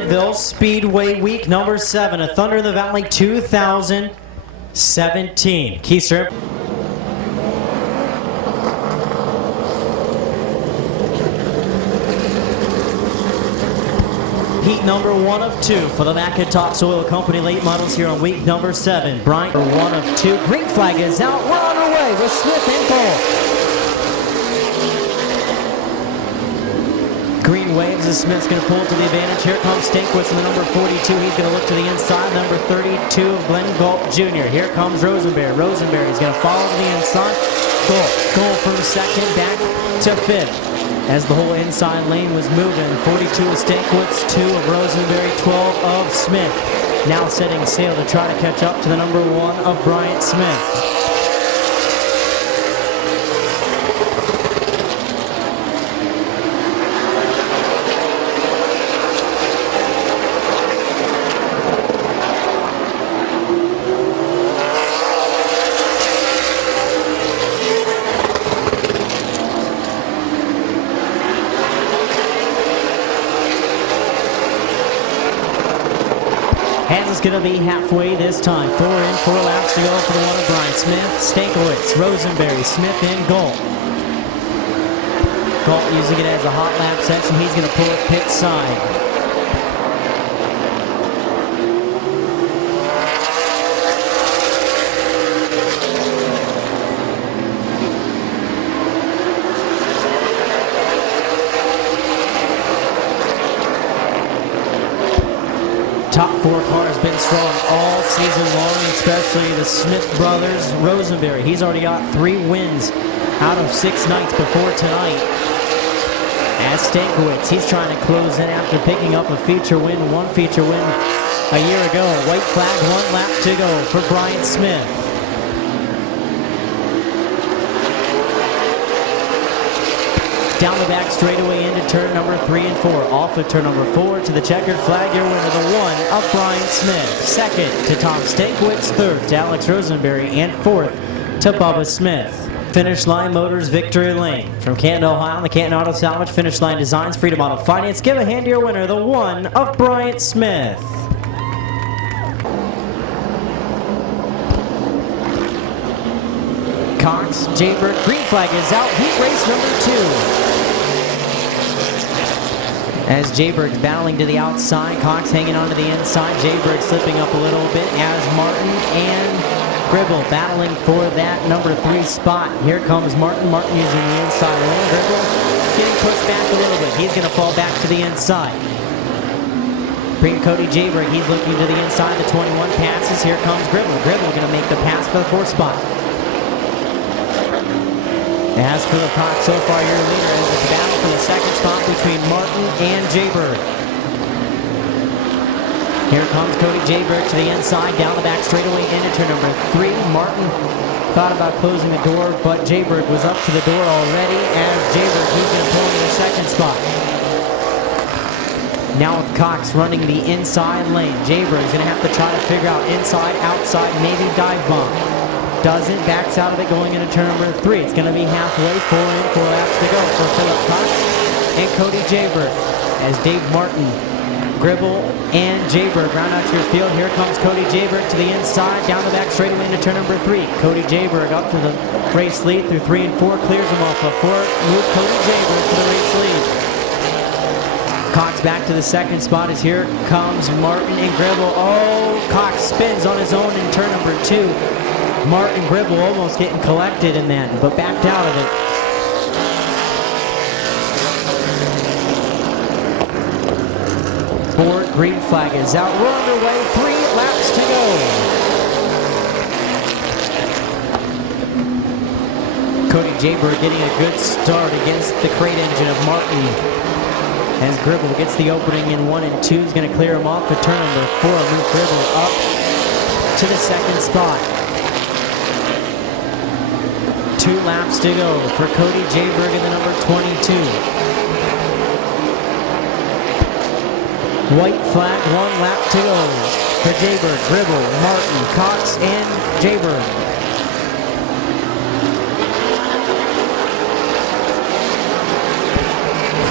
Midvale Speedway week number 7 at Thunder in the Valley 2017. Keister. Heat number 1 of 2 for the Macintosh Oil Company late models here on week number 7. Bryant 1 of 2. Green flag is out. We're on our way with Smith and goal. Green waves as Smith's going to pull to the advantage. Here comes Stankwitz in the number 42. He's going to look to the inside. Number 32 of Glenn Galt Jr. Here comes Rosenberry. Rosenberry's going to follow to the inside. Goal from second back to fifth. As the whole inside lane was moving, 42 of Stankwitz, 2 of Rosenberry, 12 of Smith. Now setting sail to try to catch up to the number 1 of Bryant Smith. As it's going to be halfway this time. 4 in, 4 laps to go for the 1 of Bryant Smith. Stankwitz, Rosenberry, Smith in, Galt. Galt using it as a hot lap section. He's going to pull it pit side. Top 4 car has been strong all season long, especially the Smith brothers. Rosenberry, he's already got 3 wins out of 6 nights before tonight. As Stankwitz, he's trying to close in after picking up a feature win, 1 feature win a year ago. White flag, 1 lap to go for Bryant Smith. Down the back straightaway into turn number 3 and 4. Off of turn number 4 to the checkered flag, your winner, the 1 of Bryant Smith. Second to Tom Stankwitz, 3rd to Alex Rosenberry, and 4th to Bubba Smith. Finish Line Motors Victory Lane. From Canton, Ohio, on the Canton Auto Salvage Finish Line Designs, Freedom Auto Finance. Give a hand to your winner, the 1 of Bryant Smith. Cox, Jaybird, green flag is out. Heat race number 2. As Jayberg's battling to the outside, Cox hanging on to the inside, Jayberg slipping up a little bit as Martin and Gribble battling for that number 3 spot. Here comes Martin. Martin using the inside lane. Gribble getting pushed back a little bit. He's going to fall back to the inside. Bring Cody Jayberg. He's looking to the inside. The 21 passes. Here comes Gribble. Gribble going to make the pass for the 4th spot. As for the Cox, so far your leader as it's a battle for the 2nd spot between Martin and Jayberg. Here comes Cody Jayberg to the inside, down the back straightaway into turn number 3. Martin thought about closing the door, but Jayberg was up to the door already as Jayberg, he's going to pull into the 2nd spot. Now with Cox running the inside lane, Jayberg's going to have to try to figure out inside, outside, maybe dive bomb. Doesn't, backs out of it going into turn number 3. It's going to be halfway, 4 in, 4 laps to go for Philip Cox and Cody Jayberg. As Dave Martin, Gribble, and Jayberg round out your field. Here comes Cody Jayberg to the inside, down the back straightaway into turn number 3. Cody Jayberg up to the race lead through 3 and 4, clears him off of 4. Move Cody Jayberg to the race lead. Cox back to the 2nd spot as here comes Martin and Gribble. Oh, Cox spins on his own in turn number 2. Martin Gribble almost getting collected in that, but backed out of it. Board green flag is out. We're underway. 3 laps to go. Cody Jayberg getting a good start against the crate engine of Martin. As Gribble gets the opening in 1 and 2, is going to clear him off at turn number 4. Move Gribble up to the 2nd spot. 2 laps to go for Cody Jayberg in the number 22. White flag, 1 lap to go for Jayberg, Gribble, Martin, Cox, and Jayberg.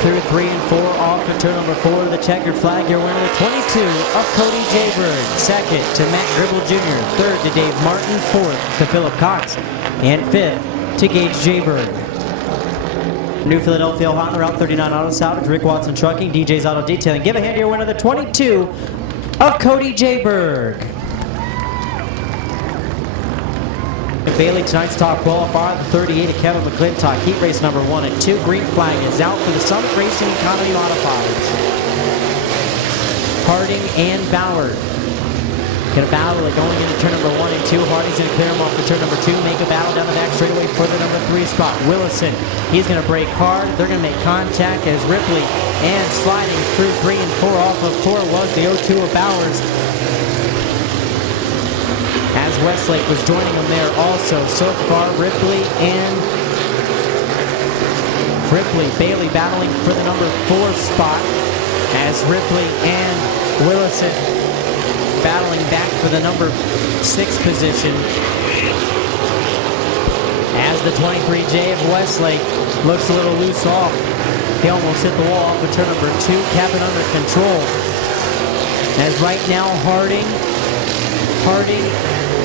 Through 3 and 4, off at turn number 4, the checkered flag, your winner, the 22 of Cody Jayberg. Second to Matt Gribble Jr., third to Dave Martin, fourth to Philip Cox, and fifth to Gage Jayberg. New Philadelphia, Ohio, Route 39 Auto Salvage, Rick Watson Trucking, DJ's Auto Detailing. Give a hand to your winner, the 22 of Cody Jayberg. Bailey, tonight's top qualifier, the 38 of Kevin McClintock. Heat race number 1 and 2. Green flag is out for the Summit Racing Economy Modifieds. Harding and Ballard going to battle it going into turn number 1 and 2. Harding's going to clear him off for turn number 2. Make a battle down the back straightaway for the number 3 spot. Willison, he's going to brake hard. They're going to make contact as Ripley and sliding through 3 and 4 off of 4 was the 02 of Bowers. As Westlake was joining them there also. So far, Ripley, Bailey battling for the number 4 spot as Ripley and Willison battling back for the number 6 position. As the 23J of Westlake looks a little loose off. He almost hit the wall off of turn number 2, kept it under control. As right now, Harding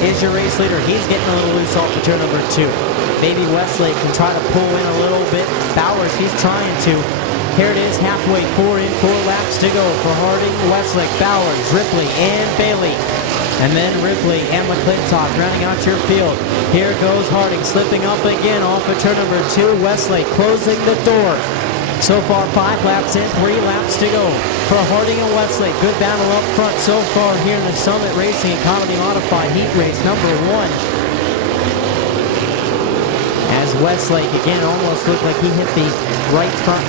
is your race leader. He's getting a little loose off the turn number 2. Maybe Westlake can try to pull in a little bit. Bowers, he's trying to. Here it is, halfway, 4 in, 4 laps to go for Harding, Westlake, Bowers, Ripley, and Bailey. And then Ripley and McClintock rounding out your field. Here goes Harding, slipping up again off of turn number 2. Westlake closing the door. So far, 5 laps in, 3 laps to go for Harding and Westlake. Good battle up front so far here in the Summit Racing Economy Modified Heat Race number 1. As Westlake again almost looked like he hit the right front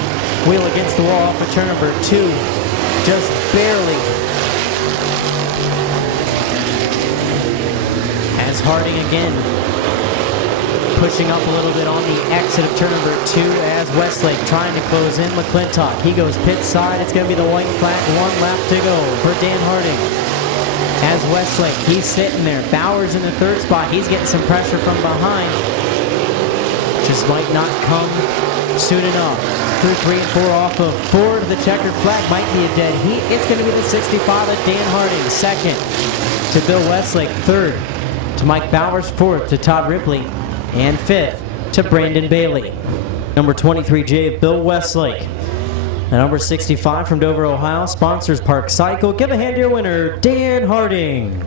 wheel against the wall off of turn number 2. Just barely. As Harding again pushing up a little bit on the exit of turn number 2 as Westlake trying to close in McClintock. He goes pit side. It's going to be the white flag. 1 lap to go for Dan Harding. As Westlake, he's sitting there. Bowers in the 3rd spot. He's getting some pressure from behind. Just might not come soon enough. Through 3 and 4 off of 4 to the checkered flag. Might be a dead heat. It's going to be the 65 of Dan Harding. 2nd to Bill Westlake. 3rd to Mike Bowers. 4th to Todd Ripley. And 5th to Brandon Bailey. Number 23J of Bill Westlake. And number 65 from Dover, Ohio, sponsors Park Cycle. Give a hand to your winner, Dan Harding.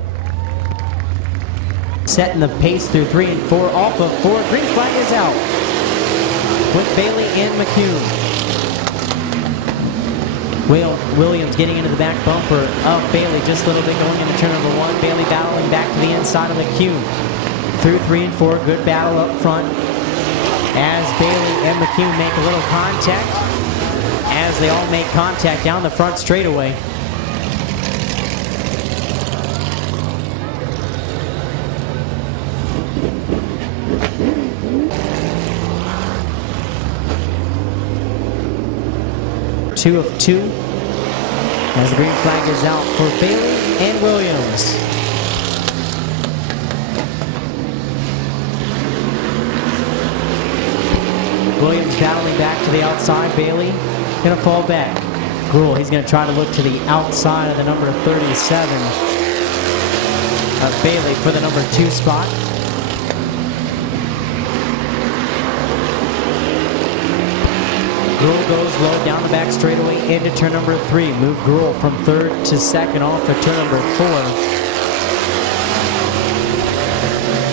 Setting the pace through 3 and 4, off of 4. Green flag is out with Bailey and McCune. Williams getting into the back bumper of Bailey just a little bit going into turn number 1. Bailey battling back to the inside of McCune. Through 3 and 4, good battle up front as Bailey and McCune make a little contact as they all make contact down the front straightaway. Two of 2 as the green flag is out for Bailey and Williams. Williams battling back to the outside. Bailey going to fall back. Gruhl, he's going to try to look to the outside of the number 37 of Bailey for the number 2 spot. Gruhl goes low down the back straightaway into turn number 3. Move Gruhl from 3rd to 2nd off of turn number 4.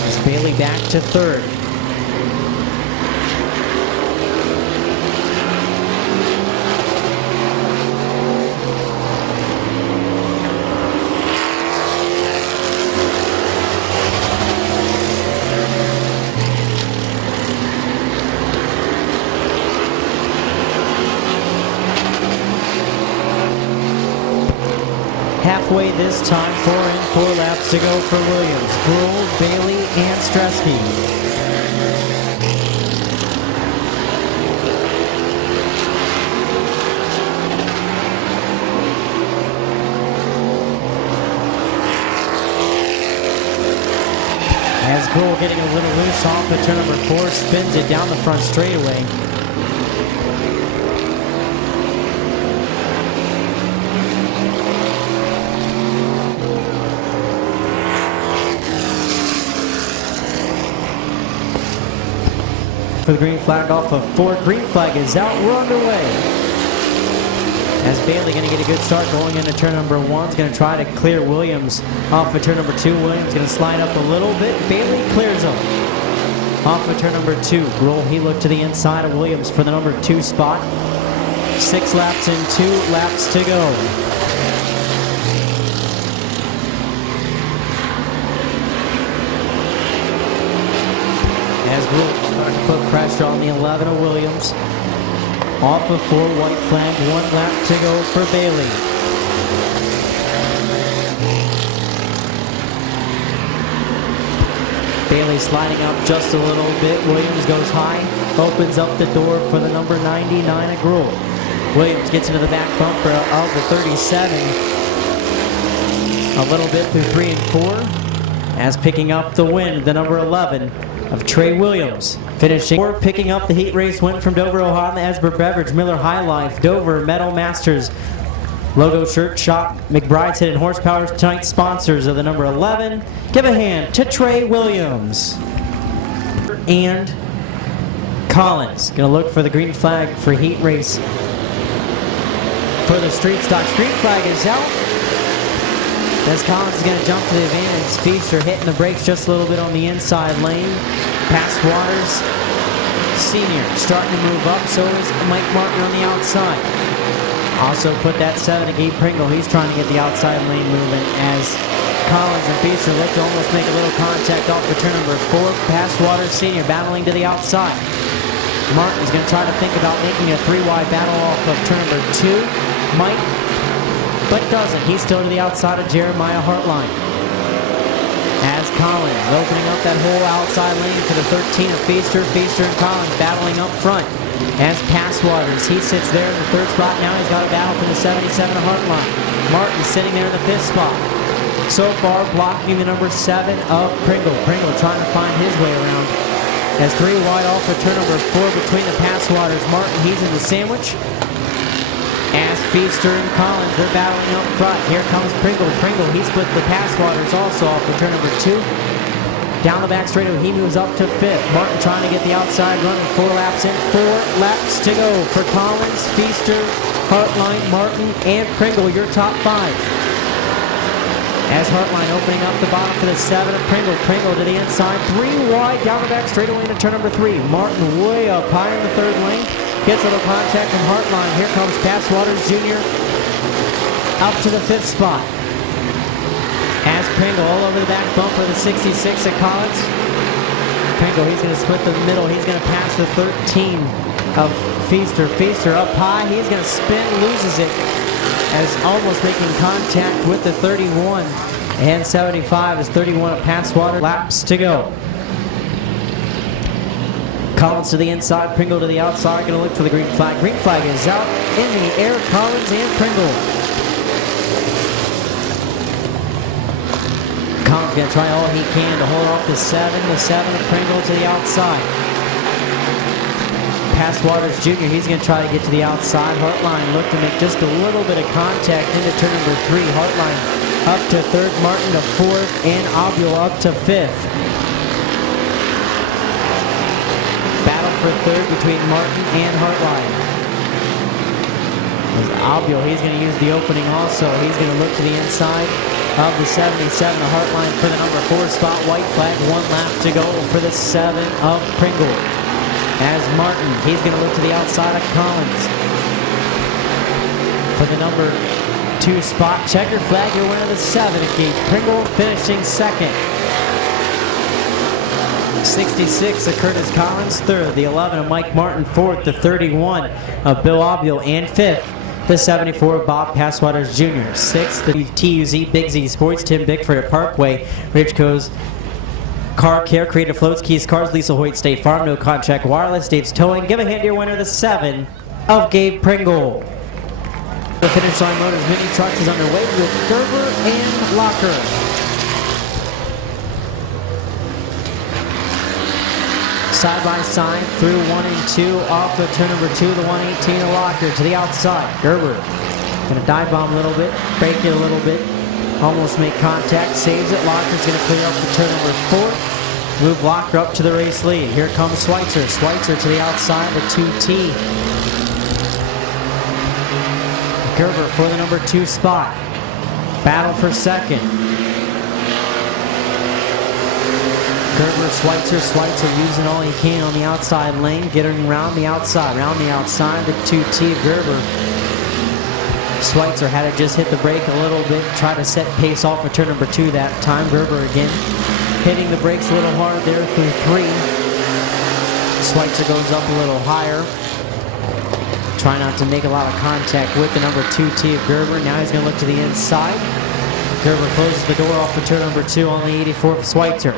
As Bailey back to 3rd. Halfway this time, 4 and 4 laps to go for Williams, Gruhl, Bailey, and Stresky. As Gruhl getting a little loose off of turn number 4, spins it down the front straightaway. For the green flag off of 4. Green flag is out. We're underway. As Bailey going to get a good start going into turn number 1. Is going to try to clear Williams off of turn number 2. Williams going to slide up a little bit. Bailey clears him. Off of turn number 2. Grohl, he looked to the inside of Williams for the number 2 spot. 6 laps and 2 laps to go. As Grohl starting to put pressure on the 11 of Williams. Off of 4, white flag, 1 lap to go for Bailey. Bailey sliding up just a little bit. Williams goes high, opens up the door for the number 99 of Grohl. Williams gets into the back bumper of the 37. A little bit through 3 and 4. As picking up the win, the number 11 of Trey Williams. Finishing 4, picking up the heat race win from Dover, Ohio, the Esber Beverage, Miller High Life, Dover Metal Masters, Logo Shirt Shop, McBride's Hidden Horsepower, tonight's sponsors of the number 11. Give a hand to Trey Williams. And Collins, gonna look for the green flag for heat race. For the street stocks, green flag is out. As Collins is going to jump to the advantage. Feaster hitting the brakes just a little bit on the inside lane. Past Waters, Senior starting to move up. So is Mike Martin on the outside. Also put that 7 to Gabe Pringle. He's trying to get the outside lane moving as Collins and Feaster look to almost make a little contact off the turn number 4. Past Waters, Senior battling to the outside. Martin's going to try to think about making a 3-wide battle off of turn number 2. Mike, but doesn't. He's still to the outside of Jeremiah Hartline. As Collins opening up that whole outside lane for the 13 of Feaster. Feaster and Collins battling up front. As Passwaters, he sits there in the 3rd spot. Now he's got a battle for the 77 of Hartline. Martin sitting there in the 5th spot. So far blocking the number 7 of Pringle. Pringle trying to find his way around. As 3 wide off for turn number 4 between the Passwaters. Martin, he's in the sandwich. As Feaster and Collins, they're battling up front. Here comes Pringle. Pringle, he split the Passwaters also off for turn number 2. Down the back straightaway, he moves up to 5th. Martin trying to get the outside run with 4 laps in. 4 laps to go for Collins, Feaster, Hartline, Martin, and Pringle, your top 5. As Hartline opening up the bottom for the 7 of Pringle. Pringle to the inside, 3 wide down the back straightaway into turn number 3. Martin way up high in the 3rd lane. Gets a little contact from Hartline. Here comes Passwaters Jr. up to the 5th spot. As Pringle all over the back bumper, the 66 of Collins. Pringle, he's going to split the middle. He's going to pass the 13 of Feaster. Feaster up high. He's going to spin, loses it. As almost making contact with the 31. And 75 is 31 of Passwater. Laps to go. Collins to the inside, Pringle to the outside, going to look for the green flag. Green flag is out in the air, Collins and Pringle. Collins going to try all he can to hold off the 7 of Pringle to the outside. Passwaters Jr., he's going to try to get to the outside. Hartline look to make just a little bit of contact into turn number 3. Hartline up to 3rd, Martin to 4th, and Obule up to 5th. For 3rd between Martin and Hartline. As Obule, he's going to use the opening also. He's going to look to the inside of the 77 of Hartline for the number 4 spot. White flag, 1 lap to go for the 7 of Pringle. As Martin, he's going to look to the outside of Collins. For the number 2 spot, checkered flag, your winner, the 7 of Gabe Pringle, finishing 2nd. 66 of Curtis Collins, 3rd. The 11 of Mike Martin, 4th. The 31 of Bill Obule, and 5th. The 74 of Bob Passwaters Jr. 6th, the TUZ Big Z Sports, Tim Bickford at Parkway. Ridgeco's Car Care, Creative Floats, Keys Cars, Lisa Hoyt, State Farm, No Contract Wireless, Dave's Towing. Give a hand to your winner, the 7 of Gabe Pringle. The Finish Line Motors Mini Trucks is underway with Gerber and Locker. Side by side through 1 and 2 off of turn number 2, the 118 of Locker to the outside. Gerber going to dive bomb a little bit, break it a little bit, almost make contact, saves it. Locker's going to clear up to turn number 4. move Locker up to the race lead. Here comes Schweitzer. Schweitzer to the outside, the 2T. Gerber for the number 2 spot. Battle for second. Gerber, Schweitzer, Schweitzer using all he can on the outside lane, getting around the outside, the 2T of Gerber. Schweitzer had to just hit the brake a little bit, try to set pace off of turn number 2 that time. Gerber again hitting the brakes a little hard there through 3. Schweitzer goes up a little higher. Try not to make a lot of contact with the number 2T of Gerber. Now he's going to look to the inside. Gerber closes the door off of turn number 2 on the 84th Schweitzer.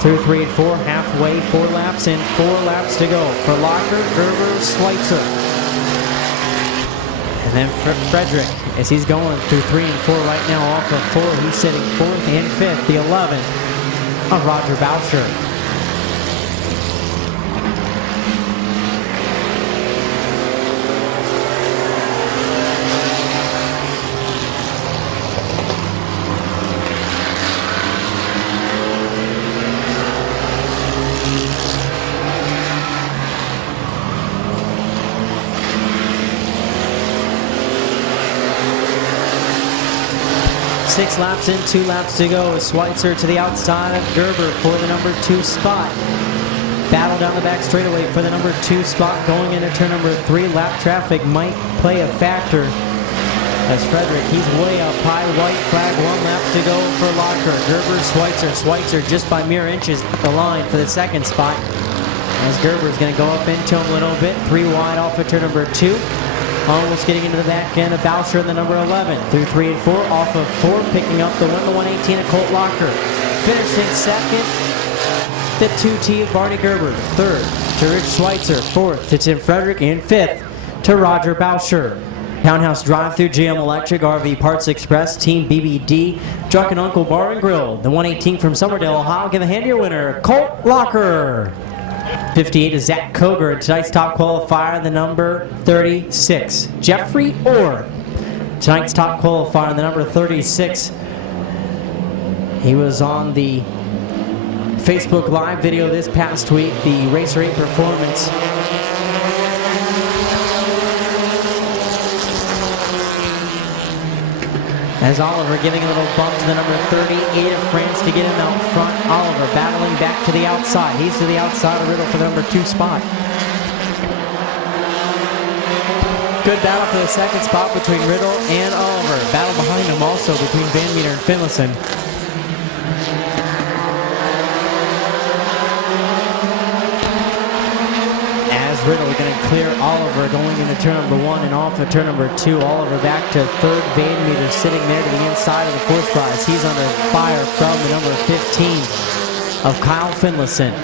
Through 3 and 4, halfway, 4 laps in, 4 laps to go for Locker, Gerber, Schweitzer. And then for Frederick, as he's going through 3 and 4 right now off of 4, he's sitting 4th and 5th, the 11th of Roger Boucher. Six laps in, 2 laps to go. Schweitzer to the outside of Gerber for the number 2 spot. Battle down the back straightaway for the number 2 spot going into turn number 3. Lap traffic might play a factor as Frederick, he's way up high. White flag, 1 lap to go for Locker. Gerber, Schweitzer. Schweitzer just by mere inches the line for the 2nd spot. As Gerber's going to go up into him a little bit. 3 wide off of turn number 2. Almost getting into the back end of Boucher in the number 11. Through 3 and 4, off of 4, picking up the win, the 118 of Colt Locker. Finishing 2nd, the 2T of Barney Gerber. 3rd to Rich Schweitzer. 4th to Tim Frederick. And 5th to Roger Boucher. Townhouse Drive-Thru, GM Electric, RV Parts Express, Team BBD, Drunken Uncle Bar and Grill. The 118 from Somerdale, Ohio. Give a hand to your winner, Colt Locker. 58 is Zach Koger. Tonight's top qualifier, the number 36, Jeffrey Orr. Tonight's top qualifier, the number 36. He was on the Facebook Live video this past week, the Racer 8 performance. As Oliver giving a little bump to the number 38 of France to get him out front. Oliver battling back to the outside. He's to the outside of Riddle for the number 2 spot. Good battle for the 2nd spot between Riddle and Oliver. Battle behind him also between Van Meter and Finlayson. Riddle going to clear Oliver going into turn number 1 and off of turn number 2. Oliver back to 3rd. Van Meter sitting there to the inside of the 4th prize. He's under fire from the number 15 of Kyle Finlayson.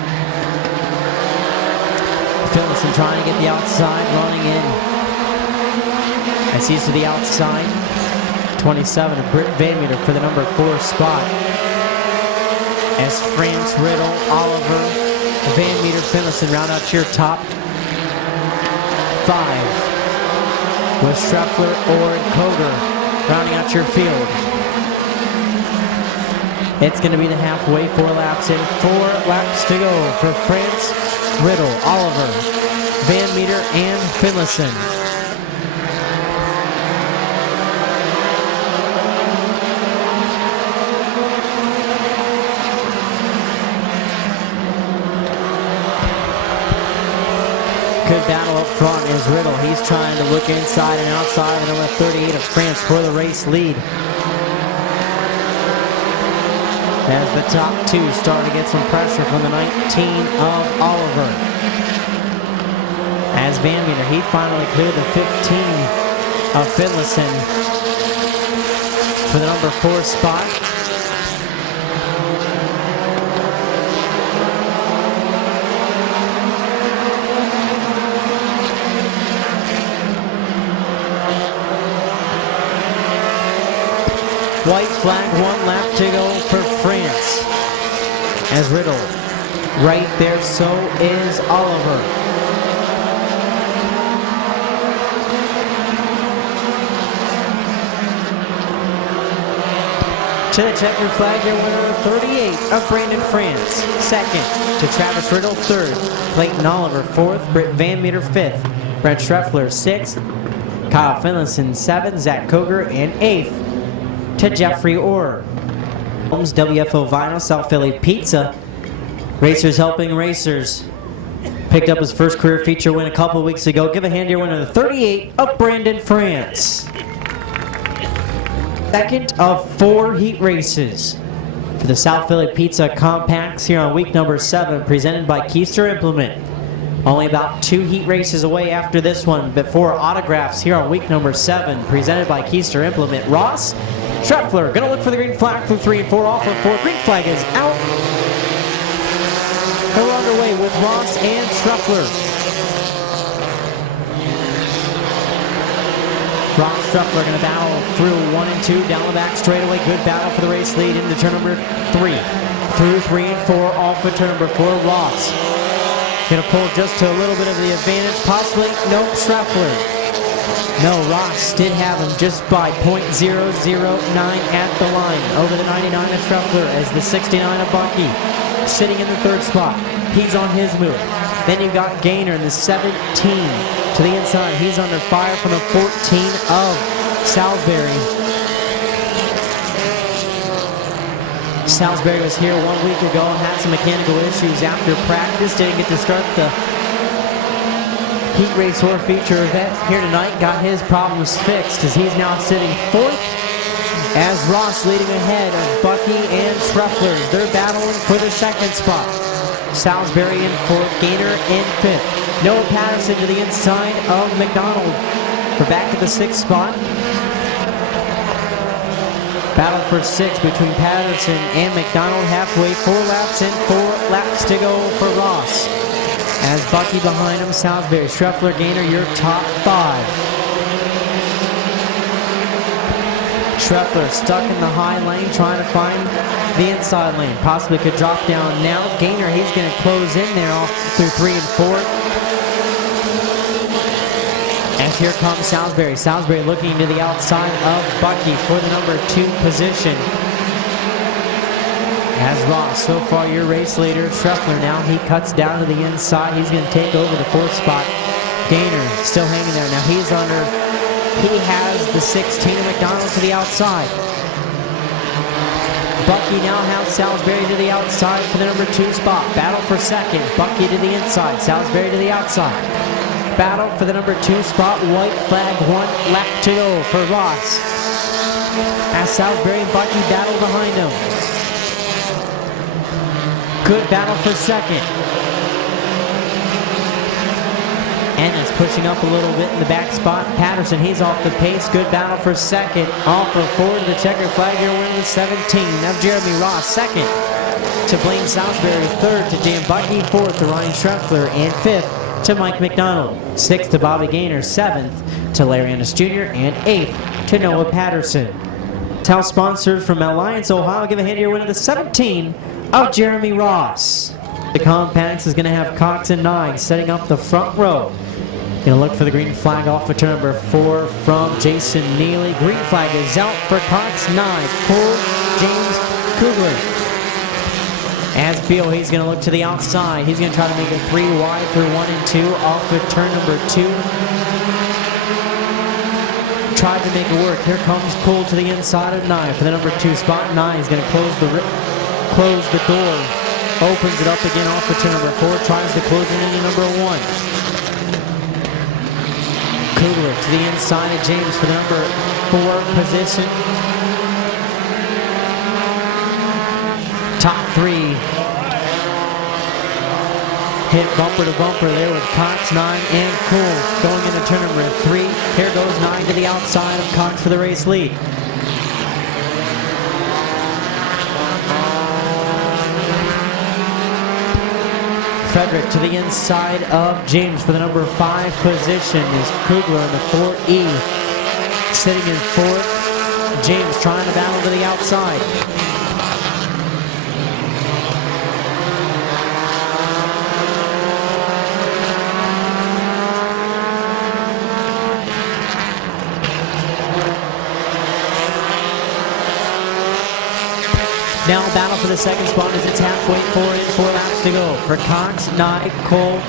Finlayson trying to get the outside, running in. As he's to the outside, 27 of Britt Van Meter for the number 4 spot. As France, Riddle, Oliver, Van Meter, Finlayson round out your top 5 with Streffler, Orr, and Koger rounding out your field. It's going to be the halfway, 4 laps in, 4 laps to go for France, Riddle, Oliver, Van Meter, and Finlayson. Good battle up front is Riddle. He's trying to look inside and outside the number 38 of France for the race lead. As the top 2 start to get some pressure from the 19 of Oliver. As Van Meter, he finally cleared the 15 of Finlayson for the number 4 spot. White flag, 1 lap to go for France. As Riddle, right there, so is Oliver. to the checkered flag, your winner 38 of Brandon France. Second to Travis Riddle, third. Clayton Oliver, fourth. Britt Van Meter, fifth. Brent Schreffler, sixth. Kyle Finlayson, seventh. Zach Koger, and eighth to Jeffrey Orr. Holmes, WFO Vinyl, South Philly Pizza. Racers helping racers. Picked up his first career feature win a couple weeks ago. Give a hand to your winner, the 38 of Brandon France. Second of 4 heat races for the South Philly Pizza Compacts here on week number 7, presented by Keister Implement. Only about 2 heat races away after this one before autographs here on week number 7, presented by Keister Implement. Ross Schreffler gonna look for the green flag through 3 and 4, off of 4. Green flag is out. We're underway with Ross and Schreffler. Ross Schreffler going to battle through 1 and 2, down the back straightaway. Good battle for the race lead into turn number 3. Through 3 and 4, off of turn number 4. Ross going to pull just to a little bit of the advantage, possibly. No, Schreffler. No, Ross did have him just by .009 at the line. Over the 99 of Schreffler as the 69 of Bucky sitting in the 3rd spot. He's on his move. Then you got Gaynor in the 17 to the inside. He's under fire from the 14 of Salisbury. Salisbury was here 1 week ago and had some mechanical issues after practice. Didn't get to start the heat race or feature event here tonight. Got his problems fixed as he's now sitting 4th. As Ross leading ahead of Bucky and Schreffler. They're battling for the 2nd spot. Salisbury in 4th, Gaynor in 5th. Noah Patterson to the inside of McDonald. We're back to the 6th spot. Battle for 6 between Patterson and McDonald. Halfway, 4 laps in, 4 laps to go for Ross. As Bucky behind him, Salisbury, Schreffler, Gaynor, your top 5. Schreffler stuck in the high lane, trying to find the inside lane. Possibly could drop down now. Gaynor, he's going to close in there off through 3 and 4. As here comes Salisbury. Salisbury looking to the outside of Bucky for the number 2 position. As Ross, so far your race leader. Schreffler now, he cuts down to the inside. He's going to take over the 4th spot. Gaynor still hanging there. Now he's under... He has the 16 of McDonald to the outside. Bucky now has Salisbury to the outside for the number 2 spot. Battle for 2nd. Bucky to the inside. Salisbury to the outside. Battle for the number 2 spot. White flag, 1 lap to go for Ross. As Salisbury and Bucky battle behind him. Good battle for 2nd. Ennis pushing up a little bit in the back spot. Patterson, he's off the pace. Good battle for 2nd. Off of 4 to the checkered flag. Your winner with 17 of Jeremy Ross. 2nd to Blaine Salisbury. 3rd to Jan Bucky. 4th to Ryan Schreffler. And 5th to Mike McDonald. 6th to Bobby Gaynor. 7th to Larry Ennis Jr. And 8th to Noah Patterson. Tell sponsored from Alliance, Ohio. Give a hand to your winner, the 17 of Jeremy Ross. The Compacts is going to have Cox and Nye setting up the front row. Going to look for the green flag off of turn number 4 from Jason Neely. Green flag is out for Cox, Nye, Cole, James Kugler. As Beal, he's going to look to the outside. He's going to try to make it 3 wide through 1 and 2 off of turn number 2. Tried to make it work. Here comes Cole to the inside of Nye for the number 2 spot. Nye is going to close the door. Opens it up again off of turn number 4. Tries to close it into number 1. Kugler to the inside of James for the number 4 position. Top 3. Hit bumper to bumper there with Cox, 9, and Cole going into turn number 3. Here goes 9 to the outside of Cox for the race lead. Frederick to the inside of James for the number 5 position is Kugler in the 4E. Sitting in 4th, James trying to battle to the outside. Now battle for the second spot as it's halfway forward and 4 laps to go for Cox, Nye, Cole,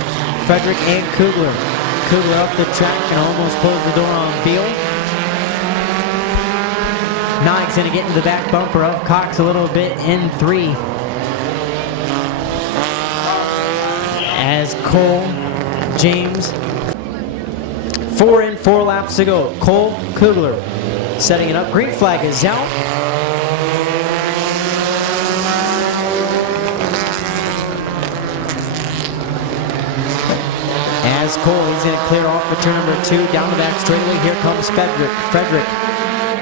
Frederick, and Kugler. Kugler up the track and almost closed the door on Beal. Nye's going to get into the back bumper of Cox a little bit in 3. As Cole, James, 4 laps to go. Cole, Kugler setting it up. Green flag is out. As Cole, he's going to clear off for turn number 2. Down the back straightaway, here comes Frederick.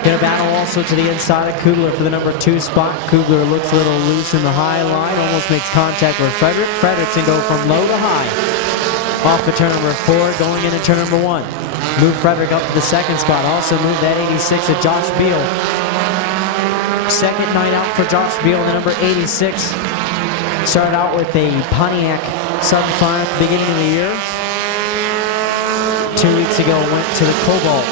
Going to battle also to the inside of Kugler for the number 2 spot. Kugler looks a little loose in the high line, almost makes contact with Frederick. Frederick's going to go from low to high. Off of turn number 4, going into turn number 1. Move Frederick up to the second spot. Also move that 86 of Josh Beal. Second night out for Josh Beal, the number 86. Started out with a Pontiac sub-5 at the beginning of the year. 2 weeks ago went to the Cobalt.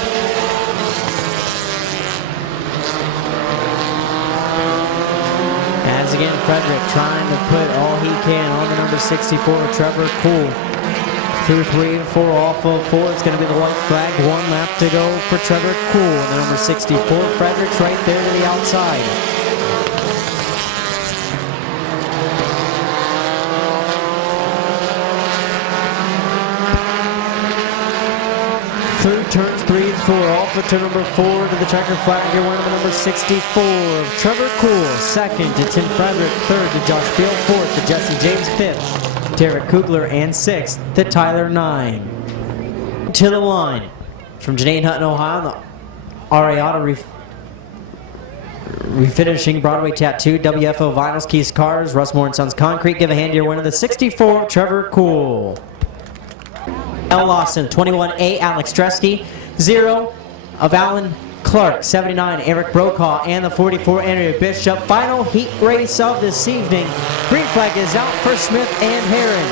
As again, Frederick trying to put all he can on the number 64, Trevor Cool. Through 3 and 4, off of 4, it's going to be the white flag. 1 lap to go for Trevor Cool. The number 64, Frederick's right there to the outside. Through turns 3 and 4, off of turn number 4 to the checker flag. You're winning the number 64 of Trevor Cool. Second to Tim Frederick. Third to Josh Beal. Fourth to Jesse James. Fifth Derek Kugler, and 6th to Tyler 9. To the line from Janae Hutton, Ohio, the Ariata refinishing Broadway Tattoo, WFO Vinyls, Keys Cars, Russ Moore & Sons Concrete. Give a hand to your winner, the 64, Trevor Cool. L. Lawson, 21A, Alex Tresky, 0 of Alan Clark, 79, Eric Brokaw, and the 44, Andrea Bishop. Final heat race of this evening. Green flag is out for Smith and Heron.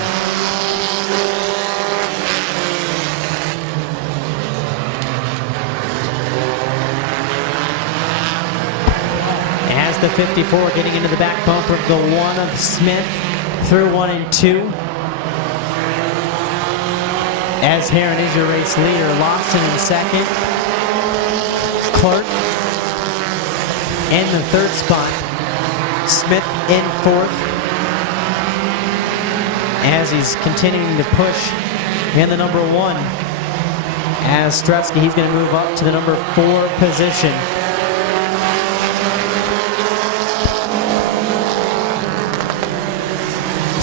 As the 54 getting into the back bumper of the 1 of Smith through 1 and 2. As Heron is your race leader, Lawson in second. Clark in the 3rd spot. Smith in 4th. As he's continuing to push in the number 1. As Stresky, he's going to move up to the number 4 position.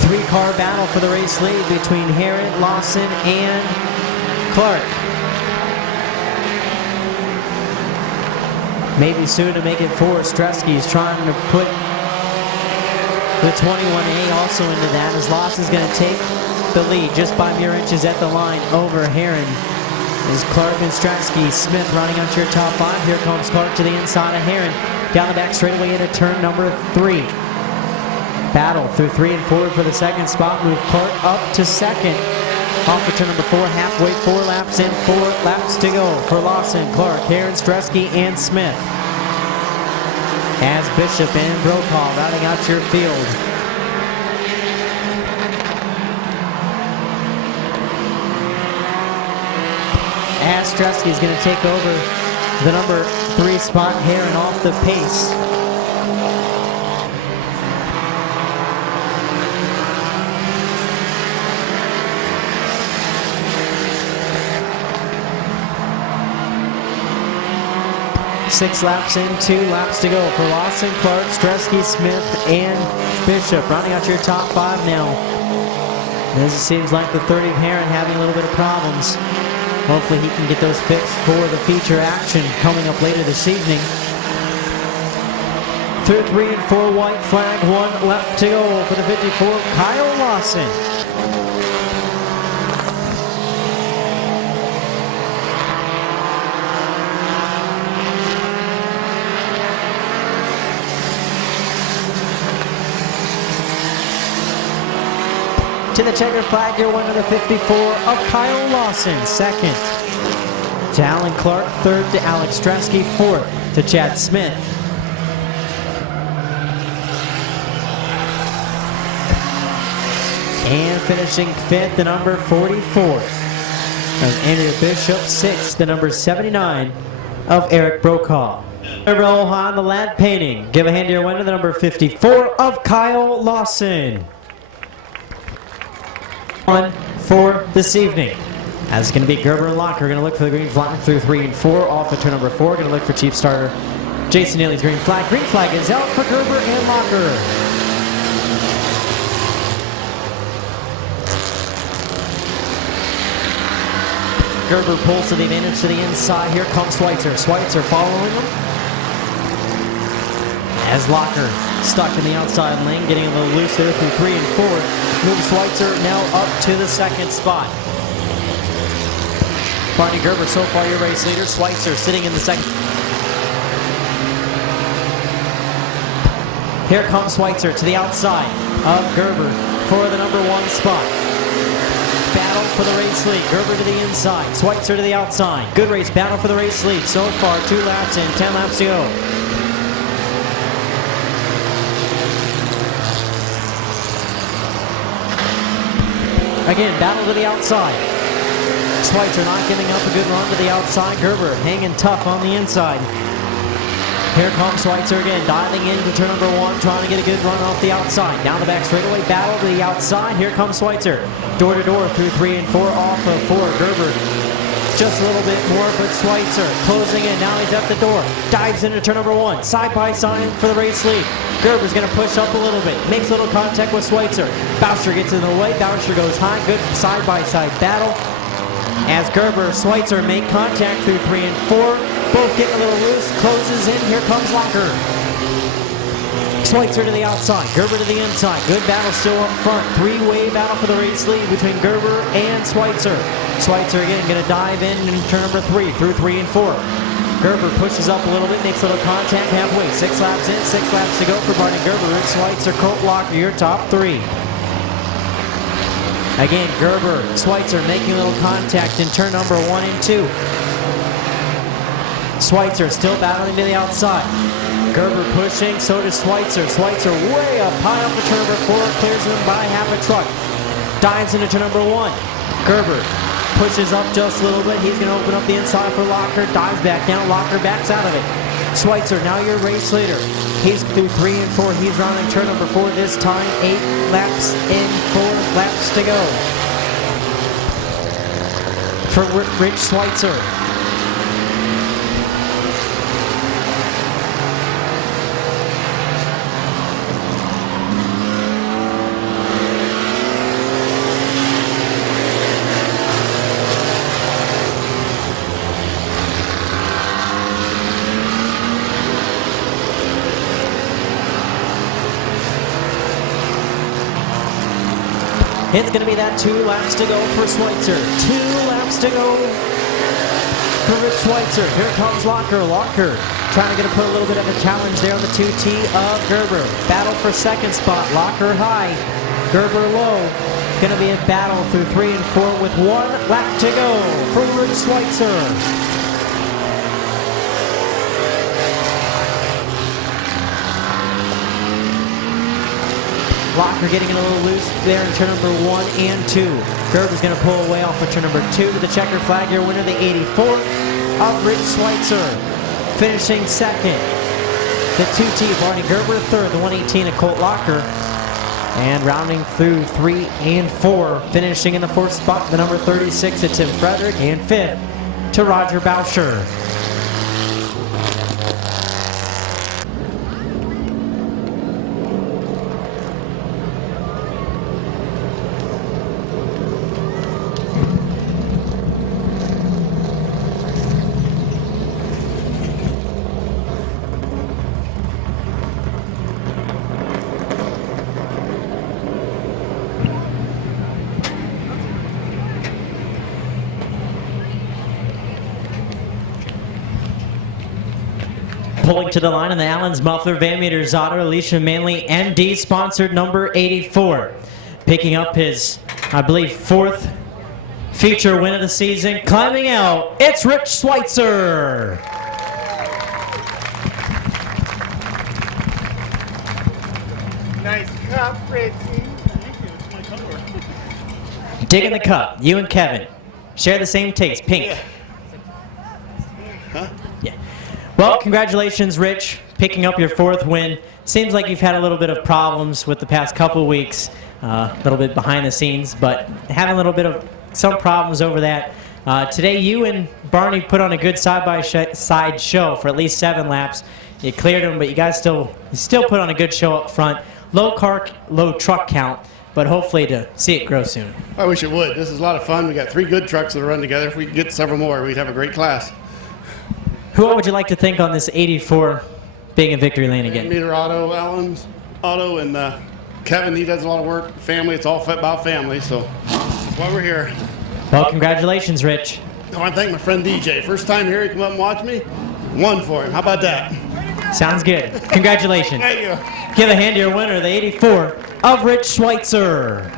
Three-car battle for the race lead between Heron, Lawson, and Clark. Maybe soon to make it 4. Stresky's trying to put the 21A also into that, as Lawson's going to take the lead just by mere inches at the line over Heron. Is Clark and Stresky. Smith running onto your top 5. Here comes Clark to the inside of Heron. Down the back straightaway into turn number 3. Battle through 3 and 4 for the second spot. Move Clark up to second. Off for turn number 4, halfway, 4 laps in, 4 laps to go for Lawson, Clark, Heron, Stresky, and Smith. As Bishop and Brokaw routing out your field. As Stresky is going to take over the number 3 spot, Heron off the pace. Six laps in, 2 laps to go for Lawson, Clark, Stresky, Smith, and Bishop. Rounding out your top 5 now. As it seems like the 30 of Heron having a little bit of problems. Hopefully he can get those fixed for the feature action coming up later this evening. Through 3 and 4, white flag, 1 lap to go for the 54, Kyle Lawson. To the checker flag, your winner, the 54 of Kyle Lawson. Second to Alan Clark. Third to Alex Stresky. Fourth to Chad Smith. And finishing 5th, the number 44 of Andrea Bishop. 6th, the number 79 of Eric Brokaw. Roll on the lad painting. Give a hand to your winner, the number 54 of Kyle Lawson. One for this evening. As it's going to be Gerber and Locker. Going to look for the green flag through 3 and 4. Off of turn number 4. Going to look for chief starter Jason Neely's green flag. Green flag is out for Gerber and Locker. Gerber pulls to the advantage to the inside. Here comes Schweitzer. Schweitzer following him. As Locker stuck in the outside lane, getting a little loose there through 3 and 4. Moves Schweitzer now up to the 2nd spot. Barney Gerber, so far your race leader. Schweitzer sitting in the 2nd. Here comes Schweitzer to the outside of Gerber for the number 1 spot. Battle for the race lead. Gerber to the inside. Schweitzer to the outside. Good race. Battle for the race lead. So far, 2 laps in, 10 laps to go. Again, battle to the outside. Schweitzer not giving up a good run to the outside. Gerber hanging tough on the inside. Here comes Schweitzer again, diving into turn number 1, trying to get a good run off the outside. Down the back straightaway, battle to the outside. Here comes Schweitzer. Door to door through 3 and 4, off of 4. Gerber just a little bit more, but Schweitzer closing in. Now he's at the door. Dives into turn number 1. Side by side for the race lead. Gerber's going to push up a little bit. Makes a little contact with Schweitzer. Boucher gets in the way. Boucher goes high. Good side by side battle. As Gerber, Schweitzer make contact through 3 and 4. Both getting a little loose. Closes in. Here comes Locker. Schweitzer to the outside. Gerber to the inside. Good battle still up front. 3-way battle for the race lead between Gerber and Schweitzer. Schweitzer again going to dive in turn number 3 through 3 and 4. Gerber pushes up a little bit, makes a little contact halfway. 6 laps in, 6 laps to go for Barney Gerber. Rick Schweitzer, Colt Locker, your top 3. Again, Gerber, Schweitzer making a little contact in turn number 1 and 2. Schweitzer still battling to the outside. Gerber pushing, so does Schweitzer. Schweitzer way up high off the turn number 4, clears him by half a truck. Dives into turn number 1. Gerber pushes up just a little bit. He's going to open up the inside for Locker. Dives back down. Locker backs out of it. Schweitzer, now your race leader. He's through 3 and 4. He's rounding turn number 4 this time. 8 laps in, 4 laps to go. For Rich Schweitzer. It's going to be that 2 laps to go for Schweitzer. 2 laps to go for Rich Schweitzer. Here comes Locker. Locker trying to get put a little bit of a challenge there on the 2T of Gerber. Battle for 2nd spot. Locker high. Gerber low. Going to be a battle through 3 and 4 with 1 lap to go for Rich Schweitzer. Locker getting a little loose there in turn number 1 and 2. Gerber's going to pull away off of turn number 2 with the checker flag. Your winner, the 84 of Rich Schweitzer. Finishing 2nd, the 2T, Barney Gerber. 3rd, the 118 of Colt Locker. And rounding through 3 and 4, finishing in the 4th spot, the number 36 of Tim Frederick. And 5th to Roger Boucher. Pulling to the line in the Allen's Muffler Van Meters Auto, Alicia Manley, MD, sponsored number 84. Picking up his, I believe, 4th feature win of the season. Climbing out, it's Rich Schweitzer. Nice cup, Richie. Thank you, it's my color. Digging the cup, you and Kevin. Share the same taste, pink. Huh? Yeah. Well, congratulations, Rich, picking up your 4th win. Seems like you've had a little bit of problems with the past couple weeks, a little bit behind the scenes, but having a little bit of some problems over that. Today, you and Barney put on a good side-by-side show for at least 7 laps. You cleared them, but you guys still put on a good show up front. Low truck count, but hopefully to see it grow soon. I wish it would. This is a lot of fun. We got 3 good trucks that run together. If we could get several more, we'd have a great class. Who would you like to thank on this 84 being in victory lane again? Meter Allen's Auto, and Kevin, he does a lot of work. Family, it's all about family, so that's why we're here. Well, congratulations, Rich. I want to thank my friend DJ. First time here, he come up and watch me. Won for him. How about that? Sounds good. Congratulations. Thank you. Give a hand to your winner, the 84 of Rich Schweitzer.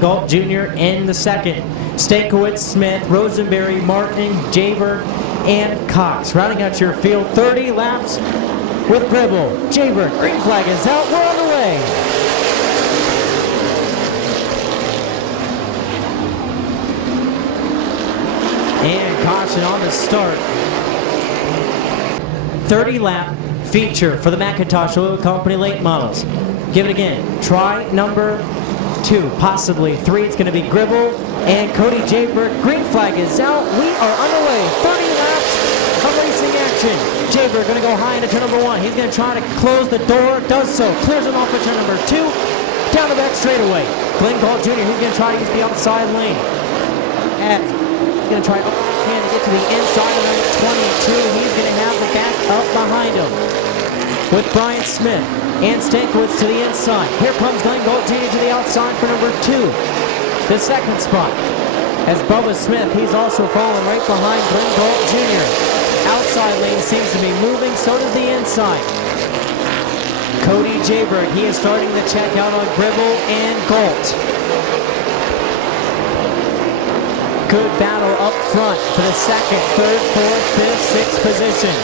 Galt Jr. in the 2nd. Stankiewicz, Smith, Rosenberry, Martin, Jaber, and Cox. Rounding out your field, 30 laps with Gribble. Jaber, green flag is out. We're on the way. And caution on the start. 30-lap feature for the McIntosh Oil Company late models. Give it again. Try number 2, possibly 3. It's going to be Gribble and Cody Jaber. Green flag is out. We are underway. 30 laps of racing action. Jaber going to go high into turn number 1. He's going to try to close the door. Does so. Clears him off for turn number 2. Down the back straightaway. Glenn Galt Jr. He's going to try to use the outside lane. As he's going to try to get to the inside of number 22. He's going to have the back up behind him with Brian Smith and Stankiewicz to the inside. Here comes Glenn Galt Jr. to the outside for number 2. The 2nd spot. As Bubba Smith, he's also falling right behind Glenn Galt Jr. Outside lane seems to be moving, so does the inside. Cody Jaber, he is starting to check out on Gribble and Galt. Good battle up front for the 2nd, 3rd, 4th, 5th, 6th position.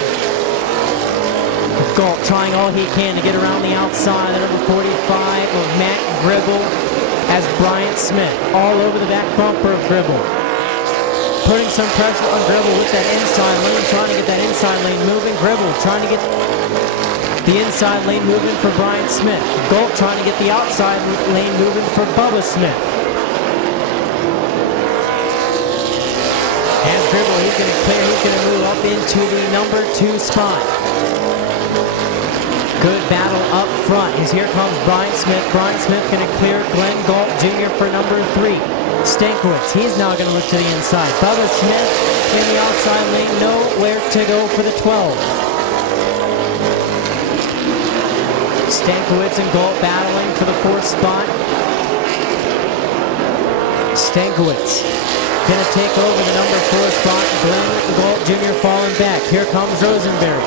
Galt trying all he can to get around the outside of number 45 of Matt Gribble as Bryant Smith all over the back bumper of Gribble. Putting some pressure on Gribble with that inside lane, trying to get that inside lane moving. Gribble trying to get the inside lane moving for Bryant Smith. Galt trying to get the outside lane moving for Bubba Smith. As Gribble, he's going to clear, he's going to move up into the number 2 spot. Good battle up front as here comes Brian Smith. Brian Smith going to clear Glenn Galt Jr. for number 3. Stankiewicz, he's now going to look to the inside. Bubba Smith in the outside lane, nowhere to go for the 12. Stankiewicz and Galt battling for the 4th spot. Stankiewicz going to take over the number 4 spot. Glenn Galt Jr. falling back. Here comes Rosenberry.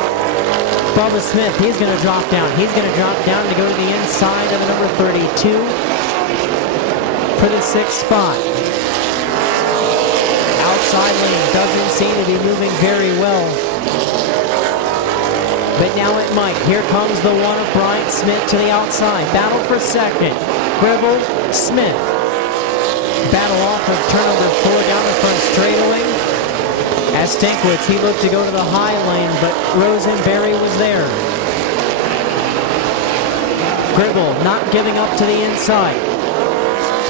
Bubba Smith, he's going to drop down. He's going to drop down to go to the inside of the number 32 for the 6th spot. Outside lane doesn't seem to be moving very well, but now it might. Here comes the one of Bryant Smith to the outside. Battle for 2nd. Gribble, Smith. Battle off of turn number 4 down the front straightaway. As Stankiewicz, he looked to go to the high lane, but Rosenberry was there. Gribble not giving up to the inside.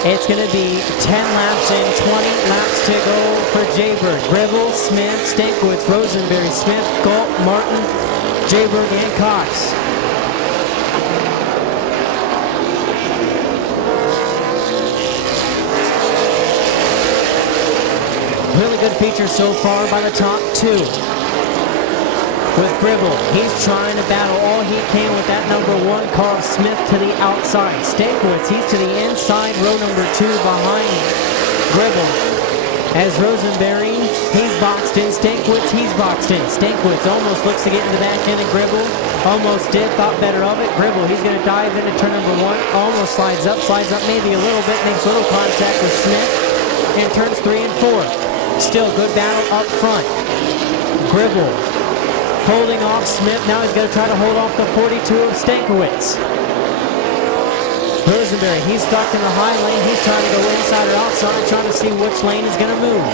It's going to be 10 laps and 20 laps to go for Jaber. Gribble, Smith, Stankiewicz, Rosenberry, Smith, Galt, Martin, Jaber, and Cox. Really good feature so far by the top 2. With Gribble, he's trying to battle all he can with that number 1 car of Smith to the outside. Stankiewicz, he's to the inside, row number 2 behind Gribble. As Rosenberry, he's boxed in. Stankiewicz, he's boxed in. Stankiewicz almost looks to get in the back end of Gribble. Almost did, thought better of it. Gribble, he's going to dive into turn number 1. Almost slides up maybe a little bit, makes a little contact with Smith. And turns 3 and 4. Still good battle up front. Gribble holding off Smith. Now he's going to try to hold off the 42 of Stankiewicz. Rosenberry, he's stuck in the high lane. He's trying to go inside or outside, trying to see which lane is going to move.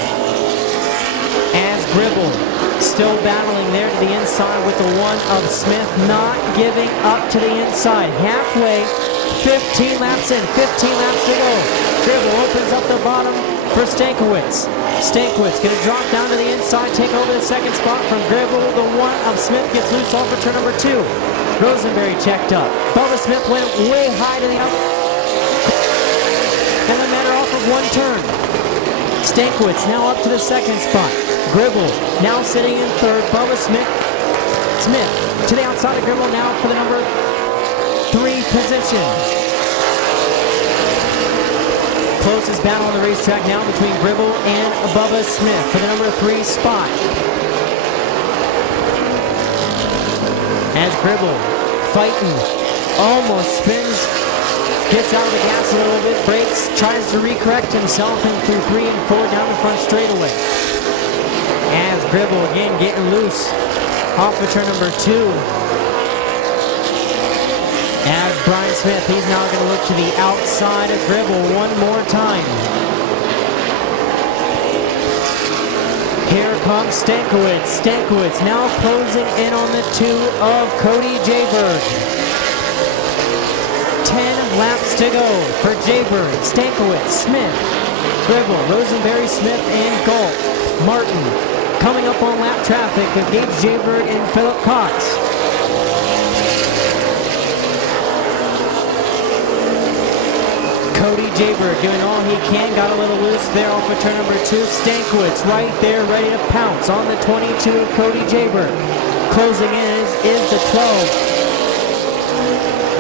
As Gribble still battling there to the inside with the one of Smith, not giving up to the inside. Halfway, 15 laps in, 15 laps to go. Gribble opens up the bottom for Stankiewicz. Stankiewicz going to drop down to the inside, take over the second spot from Gribble. The one of Smith gets loose off for turn number 2. Rosenberry checked up. Bubba Smith went way high to the outside. And the matter off of one turn. Stankiewicz now up to the second spot. Gribble now sitting in third. Bubba Smith to the outside of Gribble now for the number 3 position. Closest battle on the racetrack now between Gribble and Bubba Smith for the number 3 spot. As Gribble fighting, almost spins, gets out of the gas a little bit, brakes, tries to recorrect himself and through 3 and 4 down the front straightaway. As Gribble again getting loose off of turn number 2. As Brian Smith, he's now going to look to the outside of Gribble one more time. Here comes Stankiewicz. Stankiewicz now closing in on the 2 of Cody Jayberg. 10 laps to go for Jayberg, Stankiewicz, Smith, Gribble, Rosenberry, Smith, and Galt. Martin coming up on lap traffic with Gage Jayberg and Philip Cox. Cody Jayberg doing all he can, got a little loose there off of turn number 2. Stankiewicz right there ready to pounce on the 22 of Cody Jayberg. Closing in is the 12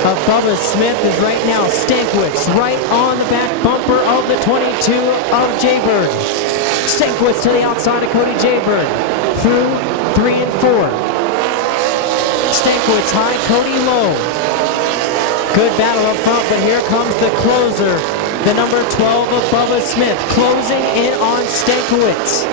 of Bubba Smith is right now. Stankiewicz right on the back bumper of the 22 of Jayberg. Stankiewicz to the outside of Cody Jayberg through 3 and 4. Stankiewicz high, Cody low. Good battle up front, but here comes the closer, the number 12 of Bubba Smith, closing in on Stankiewicz.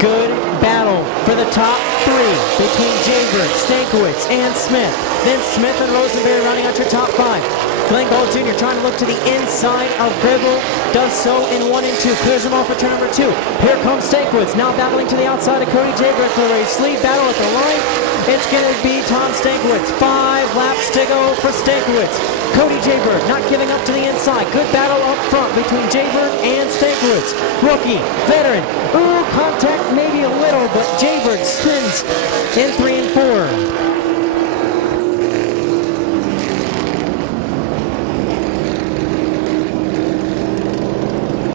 Good battle for the top 3 between Jayberg, Stankiewicz, and Smith. Then Smith and Rosenberry running out your top 5. Glenn Galt Jr. trying to look to the inside of Gribble, does so in 1 and 2, clears him off for turn number 2. Here comes Stankiewicz, now battling to the outside of Cody Jayberg for the race. Lead battle at the line. It's going to be Tom Stankiewicz. 5 laps to go for Stankiewicz. Cody Jayberg not giving up to the inside. Good battle up front between Jayberg and Stankiewicz. Rookie, veteran. Ooh, contact maybe a little, but Jayberg spins in 3 and 4.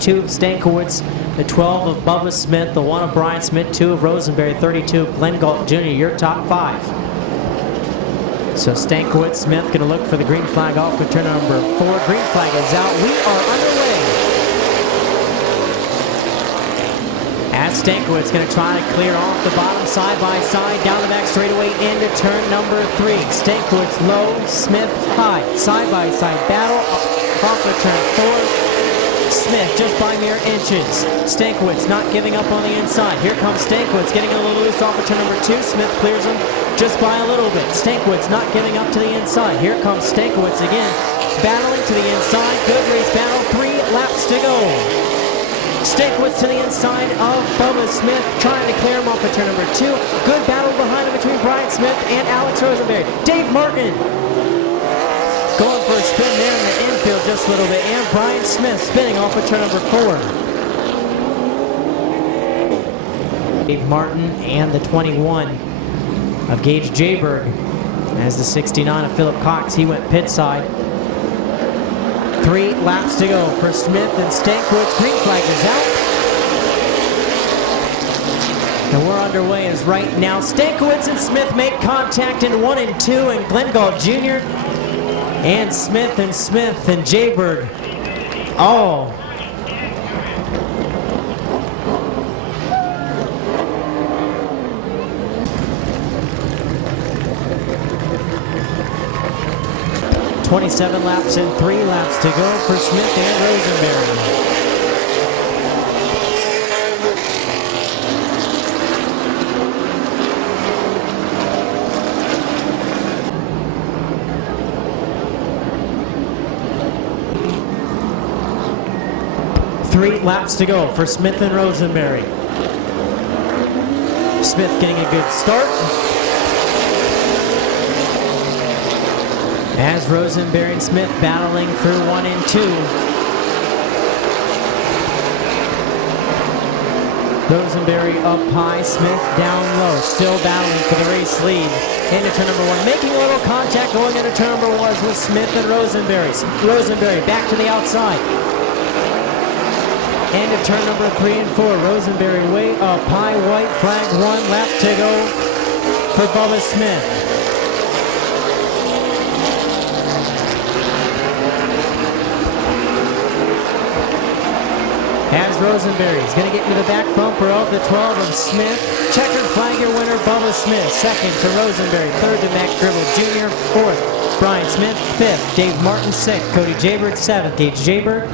Two of Stankiewicz, the 12 of Bubba Smith, the 1 of Brian Smith, 2 of Rosenberry, 32 of Glenn Galt Jr., your top 5. So Stankiewicz, Smith going to look for the green flag off for turn number 4. Green flag is out. We are underway. As Stankiewicz going to try to clear off the bottom side by side, down the back straightaway into turn number 3. Stankiewicz low, Smith high, side by side battle off of turn 4. Smith just by mere inches. Stankiewicz not giving up on the inside. Here comes Stankiewicz getting a little loose off of turn number 2. Smith clears him just by a little bit. Stankiewicz not giving up to the inside. Here comes Stankiewicz again, battling to the inside. Good race battle, 3 laps to go. Stankiewicz to the inside of Bubba Smith, trying to clear him off of turn number 2. Good battle behind him between Brian Smith and Alex Rosenberry. Dave Martin going for a spin there in the infield just a little bit, and Brian Smith spinning off of turn number 4. Dave Martin and the 21 of Gage Jayberg. As the 69 of Philip Cox, he went pit side. 3 laps to go for Smith and Stankiewicz. Green flag is out. And we're underway as right now Stankiewicz and Smith make contact in 1 and 2, and Glenn Galt Jr. and Smith and Jayberg. Oh. .27 laps and 3 laps to go for Smith and Rosenberry. 3 laps to go for Smith and Rosenberry. Smith getting a good start. As Rosenberry and Smith battling through 1 and 2. Rosenberry up high, Smith down low, still battling for the race lead. Into turn number 1, making a little contact going into turn number 1 with Smith and Rosenberry. Rosenberry back to the outside. Into turn number 3 and 4, Rosenberry way up high, white flag, 1 lap to go for Bubba Smith. As Rosenberry's going to get into the back bumper of the 12 of Smith. Checkered flag, your winner, Bubba Smith. Second to Rosenberry. Third to Mac Gribble Jr. Fourth, Brian Smith. Fifth, Dave Martin. Sixth, Cody Jaybird. Seventh, Gage Jaybird.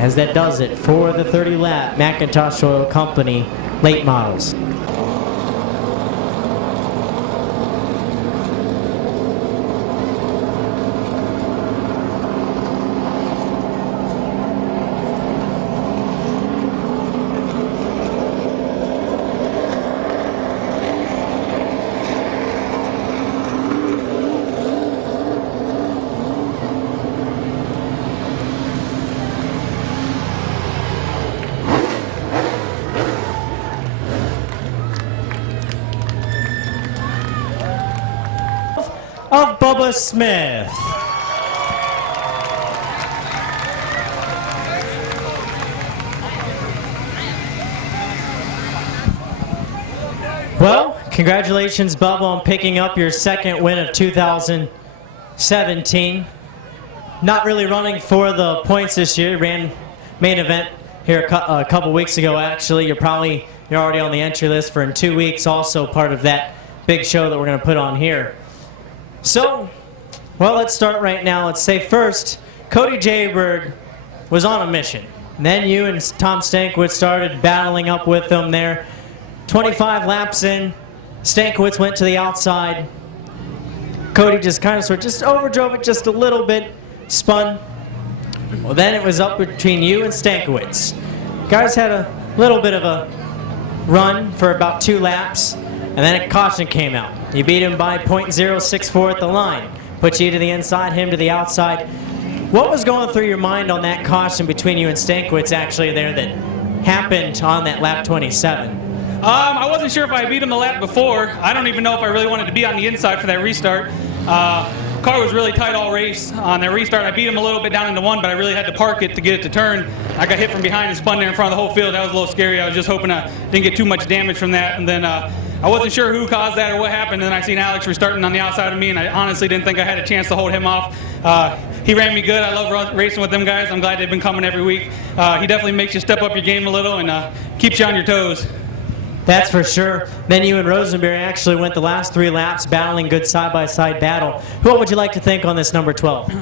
As that does it for the 30-lap McIntosh Oil Company late models. Of Bubba Smith. Well, congratulations, Bubba, on picking up your second win of 2017. Not really running for the points this year. Ran main event here a couple weeks ago, actually. You're already on the entry list for in 2 weeks, also part of that big show that we're going to put on here. So, well, let's start right now. Let's say first, Cody Jaybird was on a mission. And then you and Tom Stankiewicz started battling up with them there. 25 laps in, Stankiewicz went to the outside. Cody just kind of just overdrove it just a little bit, spun. Well, then it was up between you and Stankiewicz. Guys had a little bit of a run for about 2 laps. And then a caution came out. You beat him by .064 at the line. Put you to the inside, him to the outside. What was going through your mind on that caution between you and Stankiewicz actually there that happened on that lap 27? I wasn't sure if I beat him the lap before. I don't even know if I really wanted to be on the inside for that restart. Car was really tight all race. On that restart, I beat him a little bit down into 1, but I really had to park it to get it to turn. I got hit from behind and spun there in front of the whole field. That was a little scary. I was just hoping I didn't get too much damage from that. And then I wasn't sure who caused that or what happened. And then I seen Alex restarting on the outside of me, and I honestly didn't think I had a chance to hold him off. He ran me good. I love racing with them guys. I'm glad they've been coming every week. He definitely makes you step up your game a little and keeps you on your toes. That's for sure. Then you and Rosenberry actually went the last 3 laps battling good side-by-side battle. What would you like to think on this number 12?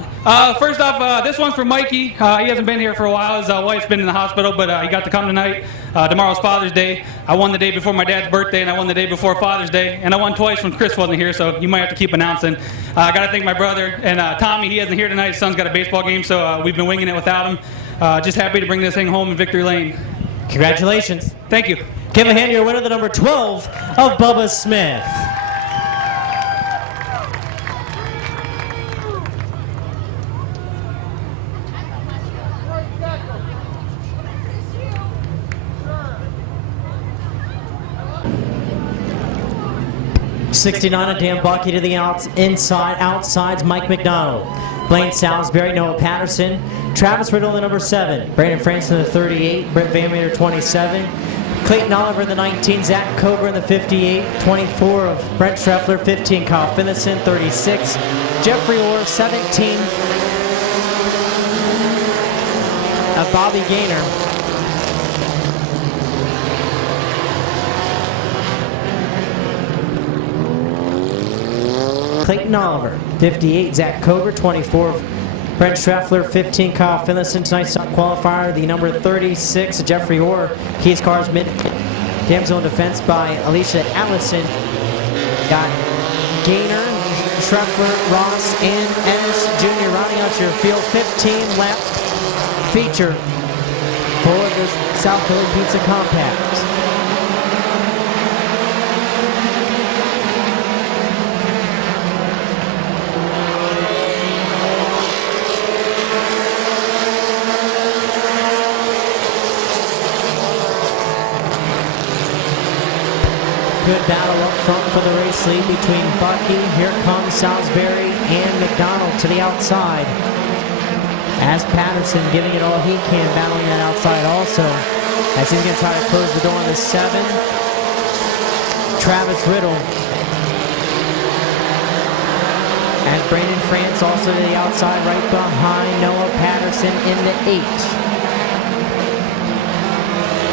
First off, this one's for Mikey. He hasn't been here for a while. His wife's been in the hospital, but he got to come tonight. Tomorrow's Father's Day. I won the day before my dad's birthday, and I won the day before Father's Day. And I won twice when Chris wasn't here, so you might have to keep announcing. I got to thank my brother. And Tommy, he isn't here tonight. His son's got a baseball game, so we've been winging it without him. Just happy to bring this thing home in victory lane. Congratulations. Thank you. Give a hand to your winner, the number 12 of Bubba Smith. '69 of Dan Bucky to the inside. Outside's Mike McDonald. Blaine Salisbury, Noah Patterson. Travis Riddle, the number 7. Brandon Franson, the 38. Brent Van Meter, 27. Clayton Oliver in the 19, Zach Cobra in the 58, 24 of Brent Schreffler, 15 Kyle Finlayson, 36, Jeffrey Orr, 17 of Bobby Gaynor. Clayton Oliver, 58, Zach Cobra, 24 of Brent Schreffler, 15, Kyle Finlayson. Tonight's top qualifier, the number 36, Jeffrey Orr. Keys Cars Mid-Vid. Dam Zone defense by Alicia Allison. Got Gaynor, Schreffler, Ross, and Ennis Jr. rounding out your field. 15-lap feature for the South Philly Pizza Compact. Good battle up front for the race lead between Bucky. Here comes Salisbury and McDonald to the outside. As Patterson giving it all he can, battling that outside also. As he's going to try to close the door on the 7. Travis Riddle. As Brandon France also to the outside, right behind Noah Patterson in the 8.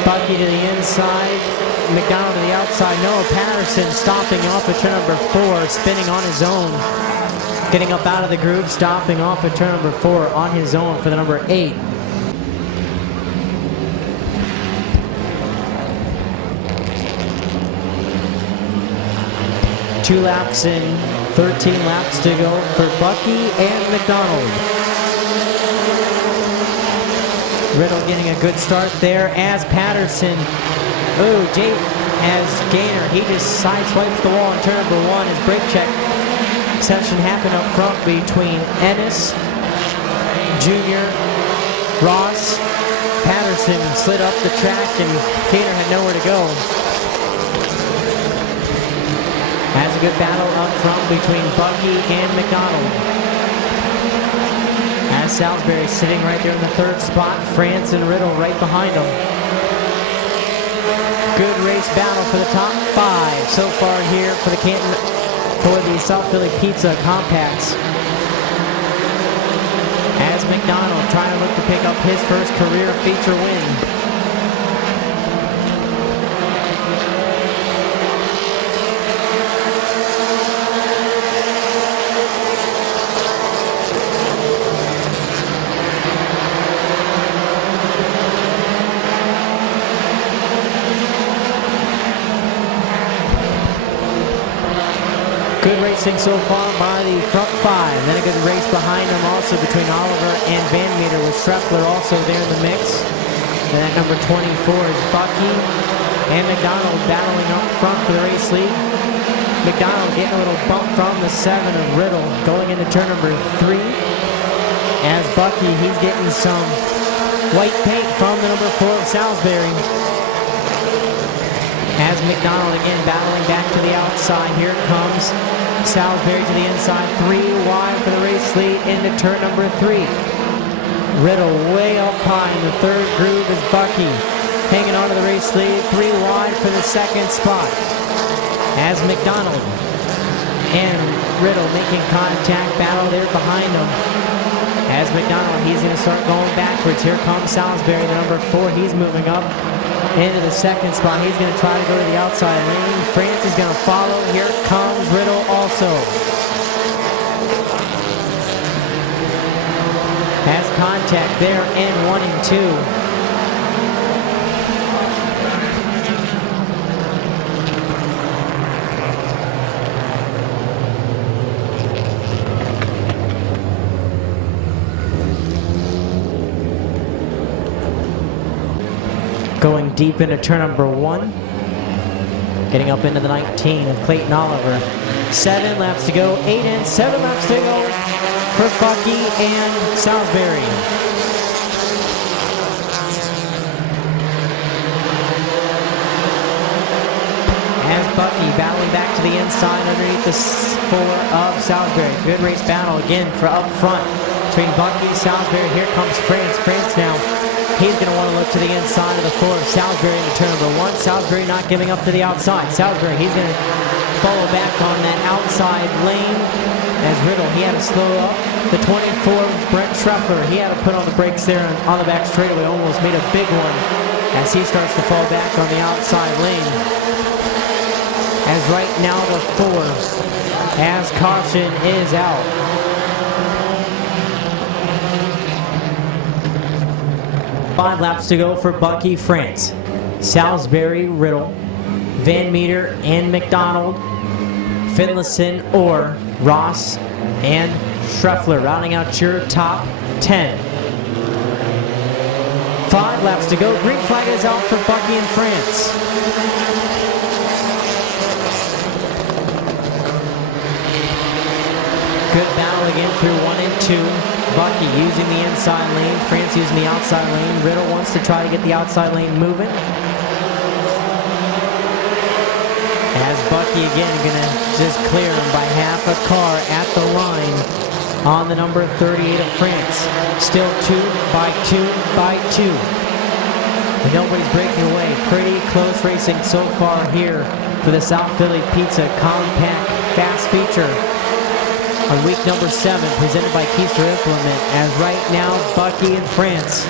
Bucky to the inside. McDonald to the outside. Noah Patterson stopping off at turn number 4, spinning on his own. Getting up out of the groove, stopping off at turn number 4 on his own for the number 8. Two laps in, 13 laps to go for Bucky and McDonald. Riddle getting a good start there as Patterson. Oh, Jay has Gainer. He just sideswipes the wall in turn number 1 as brake check session happened up front between Ennis, Jr., Ross. Patterson slid up the track and Gainer had nowhere to go. Has a good battle up front between Bucky and McDonald. As Salisbury sitting right there in the 3rd spot, France and Riddle right behind him. Good race battle for the top 5 so far here for the South Philly Pizza Compacts. As McDonald trying to look to pick up his first career feature win. Good racing so far by the front 5. Then a good race behind them also between Oliver and Van Meter with Schreffler also there in the mix. And at number 24 is Bucky and McDonald battling up front for the race lead. McDonald getting a little bump from the 7 of Riddle going into turn number 3. As Bucky, he's getting some white paint from the number 4 of Salisbury. As McDonald again battling back to the outside. Here it comes Salisbury to the inside. 3 wide for the race lead into turn number 3. Riddle way up high in the 3rd groove is Bucky. Hanging on to the race lead. 3 wide for the 2nd spot. As McDonald and Riddle making contact, battle there behind them. As McDonald, he's going to start going backwards. Here comes Salisbury, the number 4. He's moving up into the 2nd spot. He's going to try to go to the outside lane. France is going to follow. Here comes Riddle also. Has contact there in 1 and 2. Going deep into turn number 1. Getting up into the 19 of Clayton Oliver. 7 laps to go, 8 and 7 laps to go for Bucky and Salisbury. As Bucky battling back to the inside underneath the 4 of Salisbury. Good race battle again for up front between Bucky and Salisbury. Here comes France. France now. He's going to want to look to the inside of the 4 of Salisbury into turn number 1. Salisbury not giving up to the outside. Salisbury, he's going to follow back on that outside lane. As Riddle, he had to slow up. The 24 of Brent Schreffler, he had to put on the brakes there on the back straightaway. Almost made a big one as he starts to fall back on the outside lane. As right now the 4, as caution is out. 5 laps to go for Bucky, France, Salisbury, Riddle, Van Meter, and McDonald, Finlayson, Orr, Ross, and Schreffler, rounding out your top 10. 5 laps to go. Green flag is out for Bucky and France. Good battle again through 1 and 2. Bucky using the inside lane. France using the outside lane. Riddle wants to try to get the outside lane moving. As Bucky again gonna just clear him by half a car at the line on the number 38 of France. Still 2 by 2 by 2. And nobody's breaking away. Pretty close racing so far here for the South Philly Pizza Compact Fast Feature on week number 7, presented by Keister Implement. As right now, Bucky and France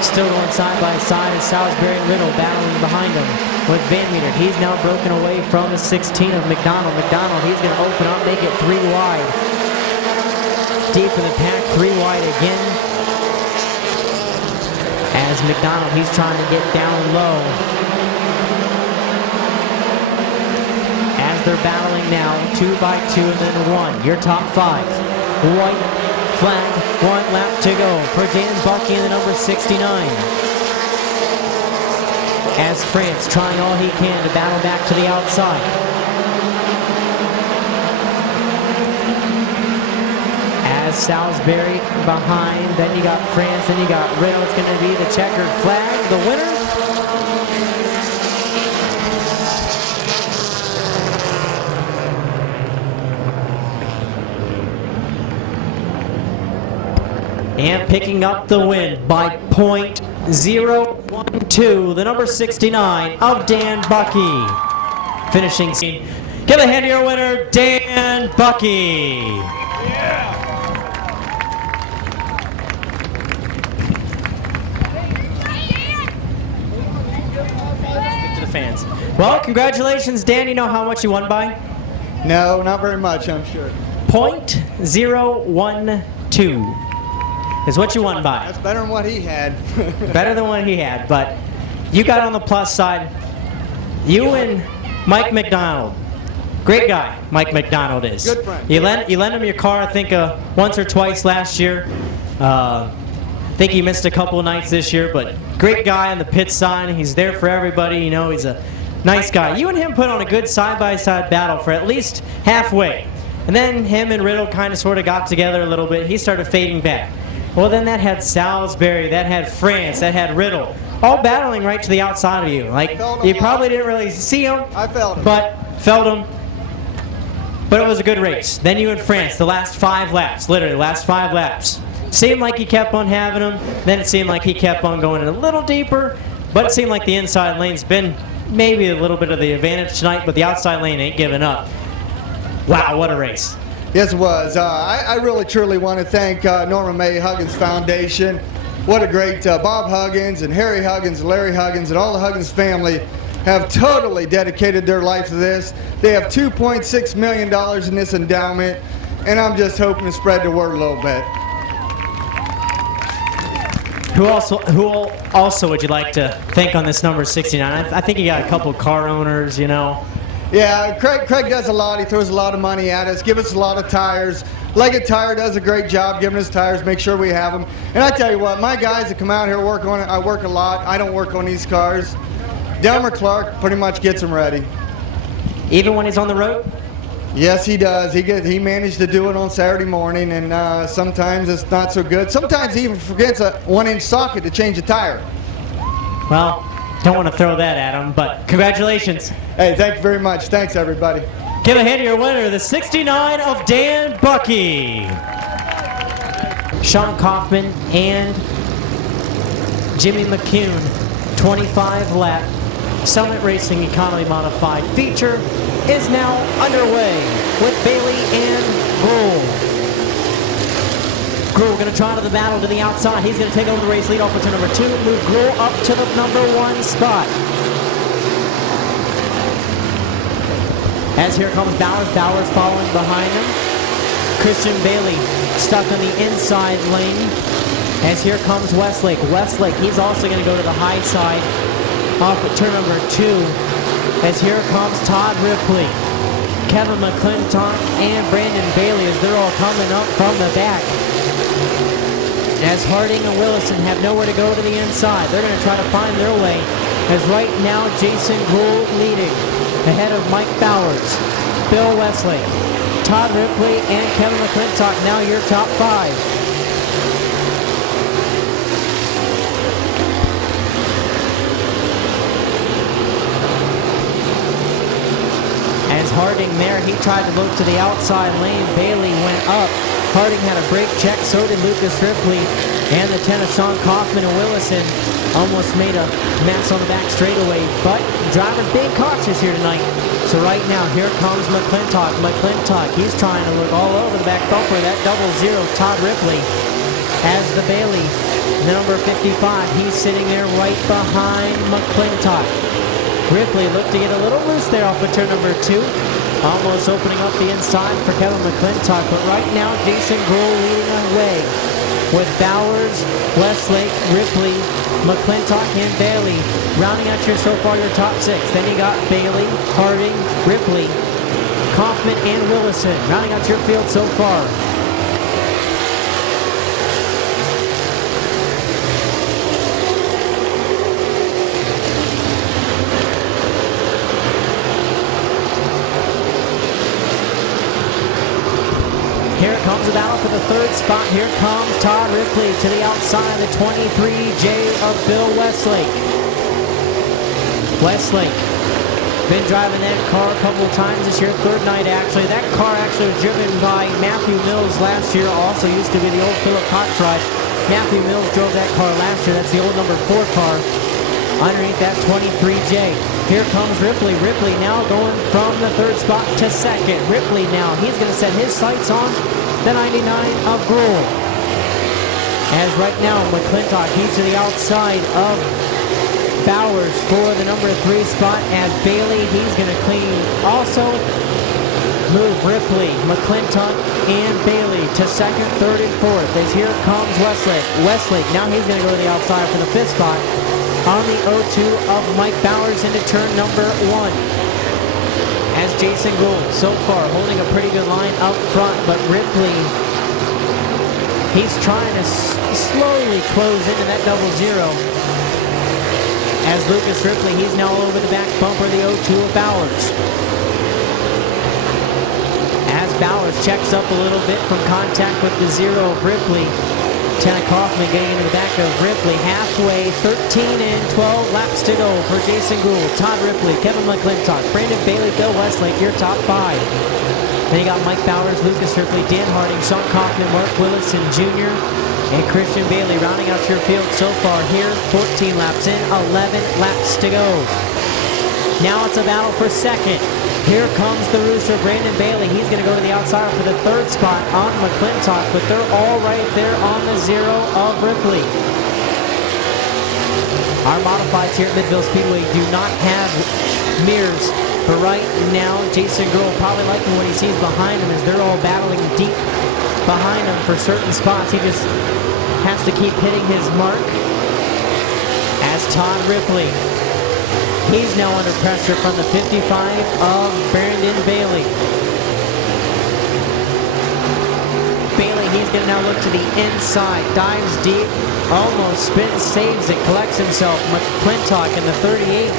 still going side by side as Salisbury and Riddle battling behind him with Van Meter. He's now broken away from the 16 of McDonald. McDonald, he's going to open up, make it 3 wide. Deep in the pack, 3 wide again. As McDonald, he's trying to get down low. As they're battling now, 2 by 2 and then 1. Your top 5. White flag, 1 lap to go for Dan Bucky in the number 69. As France trying all he can to battle back to the outside. As Salisbury behind, then you got France, then you got Riddle. It's going to be the checkered flag, the winner. And picking up the win by .012, the number 69 of Dan Bucky. Finishing scene. Give a hand to your winner, Dan Bucky. Yeah. To the fans. Well, congratulations, Dan. You know how much you won by? No, not very much, I'm sure. .012 is what you won by. That's better than what he had. Better than what he had, but you got on the plus side. You and Mike McDonald. Great guy, Mike McDonald is. Good friend. You lent him your car, I think, once or twice last year. I think he missed a couple of nights this year, but great guy on the pit side. He's there for everybody. You know, he's a nice guy. You and him put on a good side-by-side battle for at least halfway. And then him and Riddle kind of sort of got together a little bit. He started fading back. Well, then that had Salisbury, that had France, that had Riddle, all battling right to the outside of you. Like, you probably didn't really see them. I felt him. But it was a good race. Then you and France, the last 5 laps, literally last 5 laps. Seemed like he kept on having them. Then it seemed like he kept on going a little deeper. But it seemed like the inside lane's been maybe a little bit of the advantage tonight, but the outside lane ain't giving up. Wow, what a race. Yes, it was. I really, truly want to thank Norma May Huggins Foundation. What a great Bob Huggins and Harry Huggins and Larry Huggins and all the Huggins family have totally dedicated their life to this. They have $2.6 million in this endowment, and I'm just hoping to spread the word a little bit. Who also would you like to thank on this number 69? I think you got a couple car owners, you know. Yeah, Craig does a lot. He throws a lot of money at us, gives us a lot of tires. Leggett Tire does a great job giving us tires, make sure we have them. And I tell you what, my guys that come out here work on it, I work a lot. I don't work on these cars. Delmer Clark pretty much gets them ready. Even when he's on the road? Yes, he does. He managed to do it on Saturday morning, and sometimes it's not so good. Sometimes he even forgets a 1-inch socket to change a tire. Well, don't want to throw that at him, but congratulations. Hey, thank you very much. Thanks, everybody. Give a hand to your winner, the 69 of Dan Bucky. Sean Kaufman and Jimmy McCune, 25 lap Summit Racing Economy Modified feature is now underway with Bailey and Gruhl. Gruhl going to try to the battle to the outside. He's going to take over the race lead off to number 2, move Gruhl up to the number 1 spot. As here comes Bowers. Bowers following behind him. Christian Bailey stuck on the inside lane. As here comes Westlake. Westlake, he's also going to go to the high side off at turn number 2. As here comes Todd Ripley, Kevin McClintock, and Brandon Bailey as they're all coming up from the back. as Harding and Willison have nowhere to go to the inside. They're going to try to find their way, as right now Jason Gould leading ahead of Mike Bowers, Bill Westlake, Todd Ripley, and Kevin McClintock, now your top 5. As Harding there, he tried to look to the outside lane. Bailey went up. Harding had a brake check, so did Lucas Ripley. And the 10 of Sean Kaufman and Willison almost made a mess on the back straightaway. But drivers being cautious here tonight. So right now, here comes McClintock. McClintock, he's trying to look all over the back bumper. That 00, Todd Ripley. As the Bailey, the number 55, he's sitting there right behind McClintock. Ripley looked to get a little loose there off of turn number 2. Almost opening up the inside for Kevin McClintock. But right now, Jason Gould leading away with Bowers, Westlake, Ripley, McClintock, and Bailey. Rounding out your so far your top 6. Then you got Bailey, Harding, Ripley, Kaufman, and Willison. Rounding out your field so far. Here comes the battle for the 3rd spot. Here comes Todd Ripley to the outside, the 23J of Bill Westlake. Westlake, been driving that car a couple of times this year, 3rd night actually. That car actually was driven by Matthew Mills last year, also used to be the old Philip Coxride. Matthew Mills drove that car last year. That's the old number 4 car underneath that 23J. Here comes Ripley. Ripley now going from the 3rd spot to 2nd. Ripley now, he's going to set his sights on the 99 of Gould. As right now, McClintock, he's to the outside of Bowers for the number 3 spot. As Bailey, he's going to clean. Also, move Ripley, McClintock, and Bailey to 2nd, 3rd, and 4th. As here comes Westlake. Westlake, now he's going to go to the outside for the 5th spot on the 02 of Mike Bowers into turn number 1. As Jason Gould so far holding a pretty good line up front, but Ripley, he's trying to slowly close into that 00. As Lucas Ripley, he's now all over the back bumper, the 02 of Bowers. As Bowers checks up a little bit from contact with the 0 of Ripley. 10 of Kaufman getting into the back of Ripley. Halfway, 13 and 12 laps to go for Jason Gould, Todd Ripley, Kevin McClintock, Brandon Bailey, Bill Westlake, your top 5. Then you got Mike Bowers, Lucas Ripley, Dan Harding, Sean Kaufman, Mark Willison Jr., and Christian Bailey rounding out your field so far here. 14 laps in, 11 laps to go. Now it's a battle for 2nd. Here comes the Rooster, Brandon Bailey. He's going to go to the outside for the 3rd spot on McClintock, but they're all right there on the 0 of Ripley. Our modifieds here at Midvale Speedway do not have mirrors, but right now Jason Gould probably liking what he sees behind him as they're all battling deep behind him for certain spots. He just has to keep hitting his mark. As Todd Ripley, he's now under pressure from the 55 of Brandon Bailey. Bailey, he's going to now look to the inside, dives deep, almost spins, saves it, collects himself. McClintock in the 38,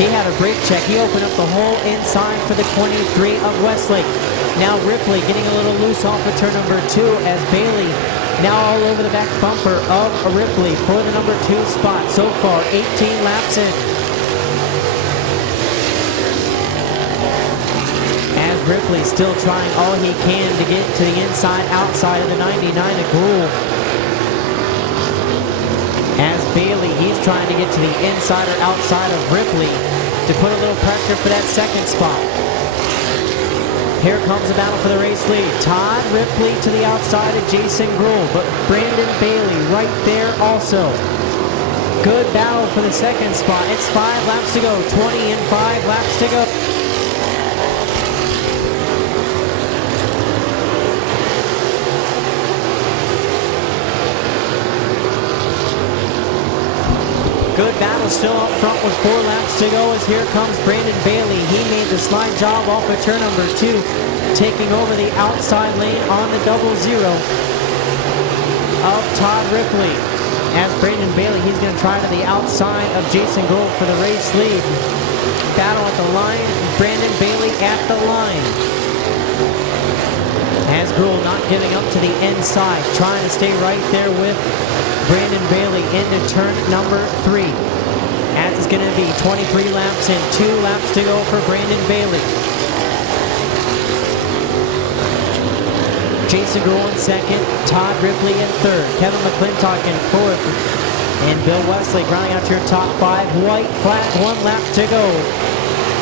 he had a brake check. He opened up the whole inside for the 23 of Westlake. Now Ripley getting a little loose off of turn number 2 as Bailey now all over the back bumper of Ripley for the number 2 spot. So far, 18 laps in. Ripley still trying all he can to get to the inside, outside of the 99 of Gould. As Bailey, he's trying to get to the inside or outside of Ripley to put a little pressure for that 2nd spot. Here comes the battle for the race lead. Todd Ripley to the outside of Jason Gould, but Brandon Bailey right there also. Good battle for the 2nd spot. It's 5 laps to go, 20 and 5 laps to go. Good battle still up front with 4 laps to go as here comes Brandon Bailey. He made the slide job off of turn number 2, taking over the outside lane on the 00. of Todd Ripley. As Brandon Bailey, he's going to try to the outside of Jason Gould for the race lead. Battle at the line, Brandon Bailey at the line. As Gould not giving up to the inside, trying to stay right there with Brandon Bailey into turn number 3. As it's going to be 23 laps and 2 laps to go for Brandon Bailey. Jason Gould in second, Todd Ripley in third, Kevin McClintock in fourth, and Bill Wesley rounding out your top 5. White flag, 1 lap to go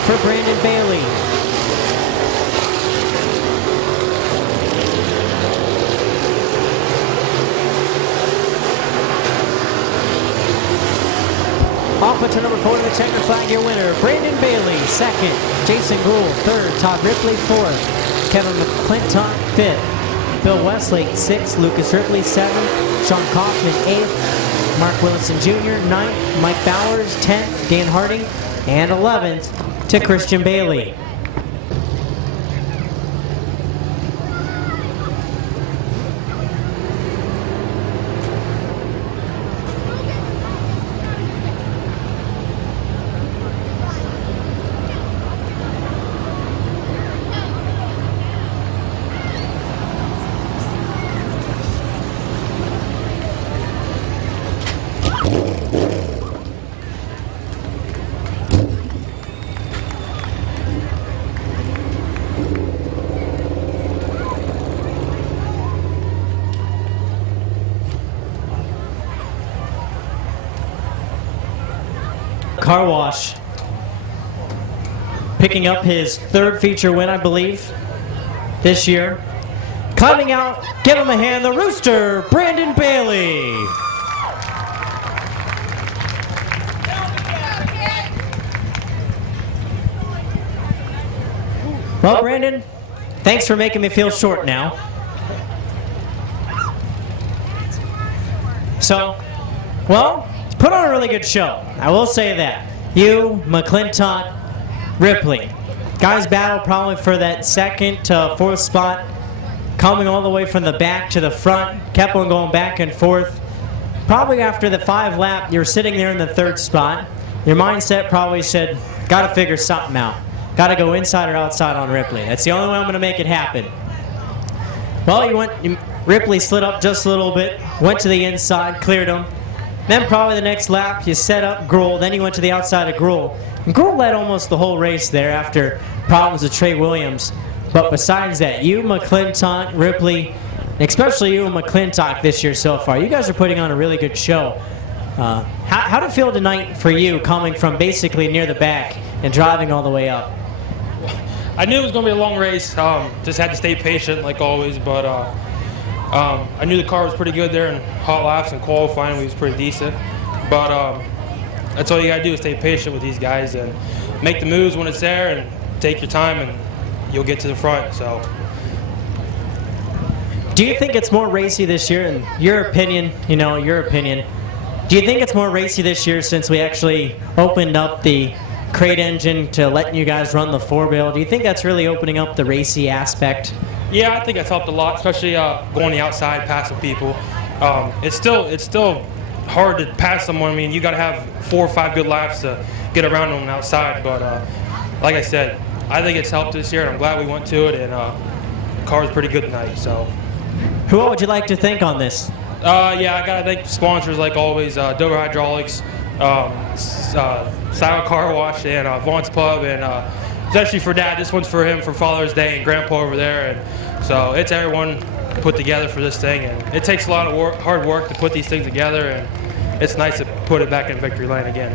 for Brandon Bailey. Off of turn number 4 to the checker flag, your winner, Brandon Bailey, second, Jason Gould, third, Todd Ripley, fourth, Kevin McClintock, fifth, Bill Westlake, 6th, Lucas Ripley, 7th, Sean Kaufman, 8th, Mark Willison Jr., 9th, Mike Bowers, 10th, Dan Harding, and 11th to Christian Bailey. Car Wash picking up his 3rd feature win, I believe, this year. Climbing out, give him a hand, the Rooster, Brandon Bailey. Well, Brandon, thanks for making me feel short now. So, well, put on a really good show. I will say that. You, McClintock, Ripley. Guys battled probably for that 2nd to 4th spot, coming all the way from the back to the front, kept on going back and forth. Probably after the 5 lap, you're sitting there in the 3rd spot. Your mindset probably said, got to figure something out. Got to go inside or outside on Ripley. That's the only way I'm going to make it happen. Well, Ripley slid up just a little bit, went to the inside, cleared him. Then probably the next lap, you set up Gruhl, then you went to the outside of Gruhl. And Gruhl led almost the whole race there after problems with Trey Williams. But besides that, you, McClintock, Ripley, especially you and McClintock this year so far, you guys are putting on a really good show. How did it feel tonight for you coming from basically near the back and driving all the way up? I knew it was going to be a long race. Just had to stay patient like always, but I knew the car was pretty good there in hot laps and qualifying. We was pretty decent. But that's all you got to do is stay patient with these guys and make the moves when it's there and take your time and you'll get to the front. So, do you think it's more racy this year? In your opinion, do you think it's more racy this year since we actually opened up the crate engine to letting you guys run the 4-wheel? Do you think that's really opening up the racy aspect? Yeah, I think that's helped a lot, especially going the outside, passing people. It's still hard to pass someone. I mean, you got to have 4 or 5 good laps to get around on the outside. But like I said, I think it's helped this year, and I'm glad we went to it. And the car was pretty good tonight. So, who would you like to thank on this? Yeah, I got to thank sponsors like always, Dover Hydraulics, Style Car Wash, and Vaughn's Pub, and especially for Dad. This one's for him for Father's Day, and Grandpa over there. And so it's everyone put together for this thing, and it takes a lot of hard work to put these things together, and it's nice to put it back in victory lane again.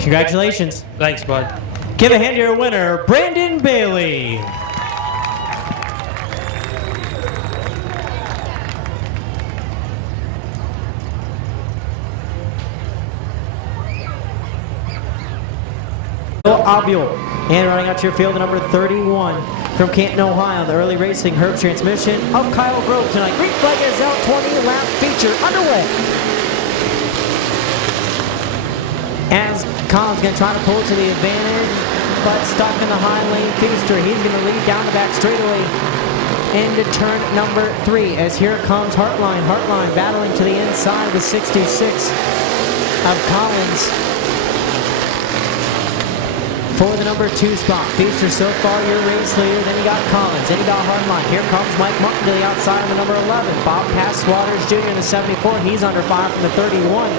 Congratulations. Thanks, bud. Give a hand to your winner, Brandon Bailey. Abule. And running out to your field, number 31 from Canton, Ohio, the early racing Herb transmission of Kyle Grove tonight. Green flag is out, 20-lap feature underway. As Colin's going to try to pull to the advantage, but stuck in the high lane. Feaster, he's going to lead down the back straightaway. into turn number 3 as here comes Hartline. Hartline battling to the inside with 66 of Collins for the number 2 spot. Feaster so far your race leader. Then you got Collins. Then you got Hartline. Here comes Mike Martin to the outside of the number 11. Bob Pass Waters Jr. in the 74. He's under 5 from the 31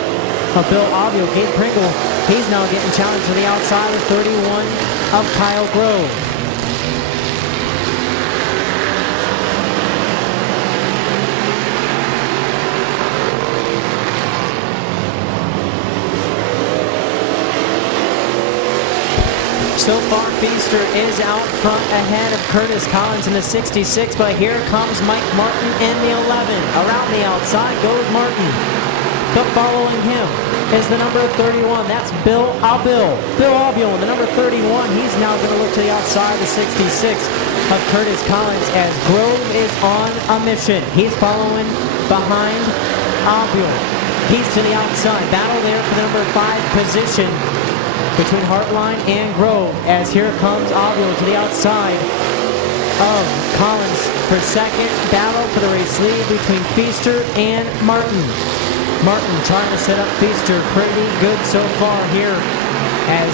of Bill Avio. Gabe Pringle, he's now getting challenged to the outside of 31 of Kyle Grove. So far, Feaster is out front ahead of Curtis Collins in the 66, but here comes Mike Martin in the 11. Around the outside goes Martin. But following him is the number 31. That's Bill Abil. Bill Abil, the number 31. He's now going to look to the outside of the 66 of Curtis Collins as Grove is on a mission. He's following behind Abil. He's to the outside. Battle there for the number 5 position between Hartline and Grove as here comes Avio to the outside of Collins for second. Battle for the race lead between Feaster and Martin. Martin trying to set up Feaster pretty good so far here as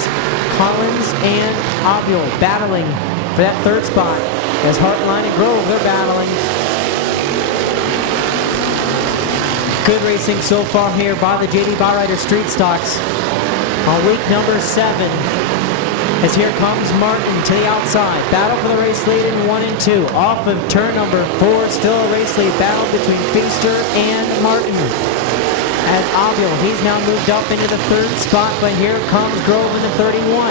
Collins and Avio battling for that 3rd spot as Hartline and Grove, they're battling. Good racing so far here by the JD Byrider Street Stocks on week number 7, as here comes Martin to the outside. Battle for the race lead in 1 and 2. Off of turn number 4, still a race lead battle between Feaster and Martin. As Avil, he's now moved up into the 3rd spot, but here comes Grove in the 31.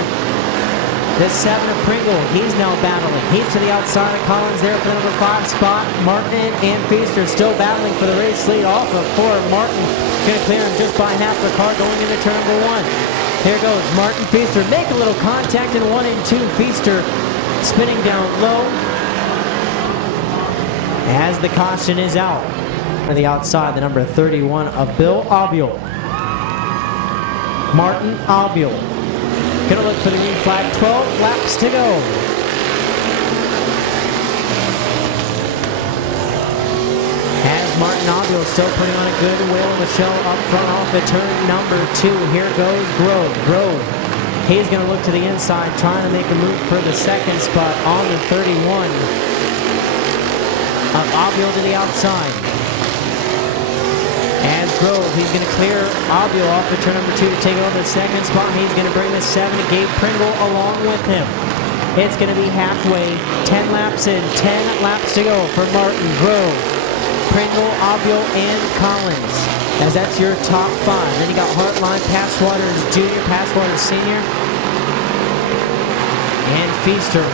The 7 of Pringle, he's now battling. He's to the outside of Collins there for the number 5 spot. Martin and Feaster still battling for the race lead off of 4. Martin going to clear him just by half the car going into turn number 1. Here goes Martin. Feaster make a little contact in 1 and 2. Feaster spinning down low as the caution is out. On the outside, the number 31 of Bill Abiel. Martin Abiel. Gonna look for the green flag. 12 laps to go. As Martin Abiel still putting on a good wheel. Michelle up front off the turn number 2. Here goes Grove. Grove, he's going to look to the inside, trying to make a move for the 2nd spot on the 31. Of Abiel to the outside. As Grove, he's going to clear Abiel off the turn number 2 to take over the 2nd spot. He's going to bring the 7 to Gabe Pringle along with him. It's going to be halfway, 10 laps in, 10 laps to go for Martin, Grove, Pringle, Abiel, and Collins, as that's your top 5. Then you got Hartline, Passwaters Jr., Passwaters Sr., and Feaster.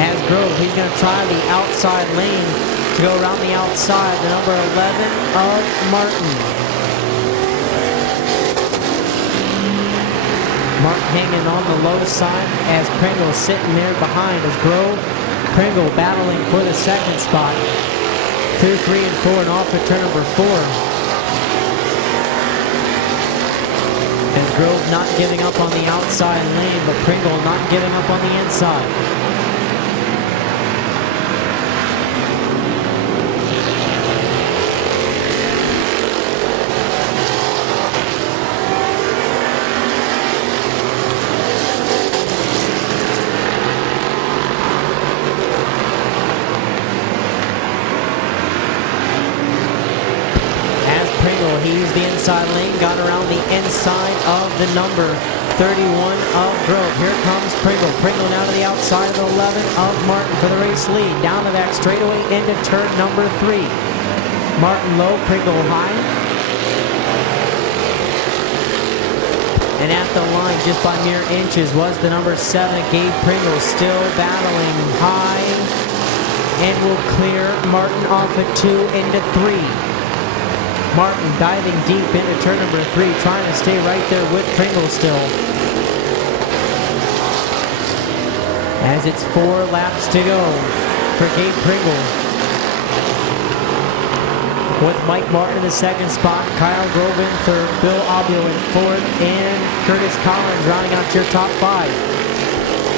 As Grove, he's going to try the outside lane to go around the outside, the number 11 of Martin. Martin hanging on the low side as Pringle sitting there behind as Grove, Pringle battling for the 2nd spot through 3 and 4 and off at turn number 4. As Grove not giving up on the outside lane, but Pringle not giving up on the inside. He used the inside lane, got around the inside of the number 31 of Grove. Here comes Pringle. Pringle now to the outside of the 11 of Martin for the race lead. Down the back straightaway into turn number 3. Martin low, Pringle high. And at the line, just by mere inches, was the number 7, Gabe Pringle, still battling high. And will clear Martin off at 2 into 3. Martin diving deep into turn number 3, trying to stay right there with Pringle still. As it's 4 laps to go for Gabe Pringle. With Mike Martin in the 2nd spot, Kyle Grove in 3rd, Bill Abiel in 4th, and Curtis Collins rounding out your top 5.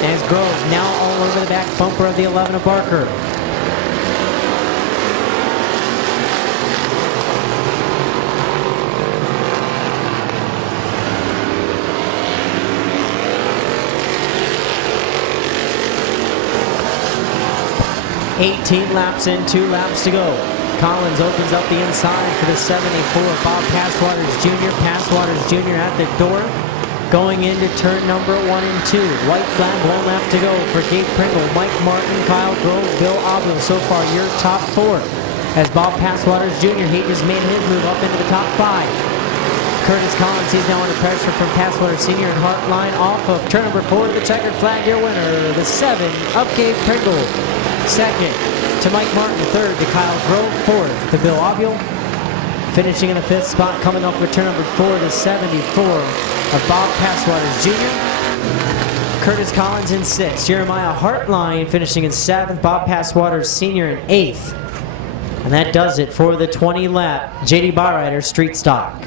as Grove now all over the back bumper of the 11 of Barker. Laps in, 2 laps to go. Collins opens up the inside for the 74. Bob Passwaters Jr. Passwaters Jr. at the door, going into turn number 1 and 2. White flag, 1 lap to go for Gabe Pringle, Mike Martin, Kyle Grove, Bill Obel. So far, your top 4. As Bob Passwaters Jr., he just made his move up into the top 5. Curtis Collins, he's now under pressure from Passwaters Sr. and Hartline off of turn number 4. The checkered flag, your winner, the 7 of Gabe Pringle. Second to Mike Martin, 3rd to Kyle Grove, 4th to Bill Obel. Finishing in the 5th spot, coming off with turn number 4, the 74 of Bob Passwaters Jr. Curtis Collins in 6th. Jeremiah Hartline finishing in 7th. Bob Passwaters Sr. in 8th. And that does it for the 20-lap JD Byrider Street Stock.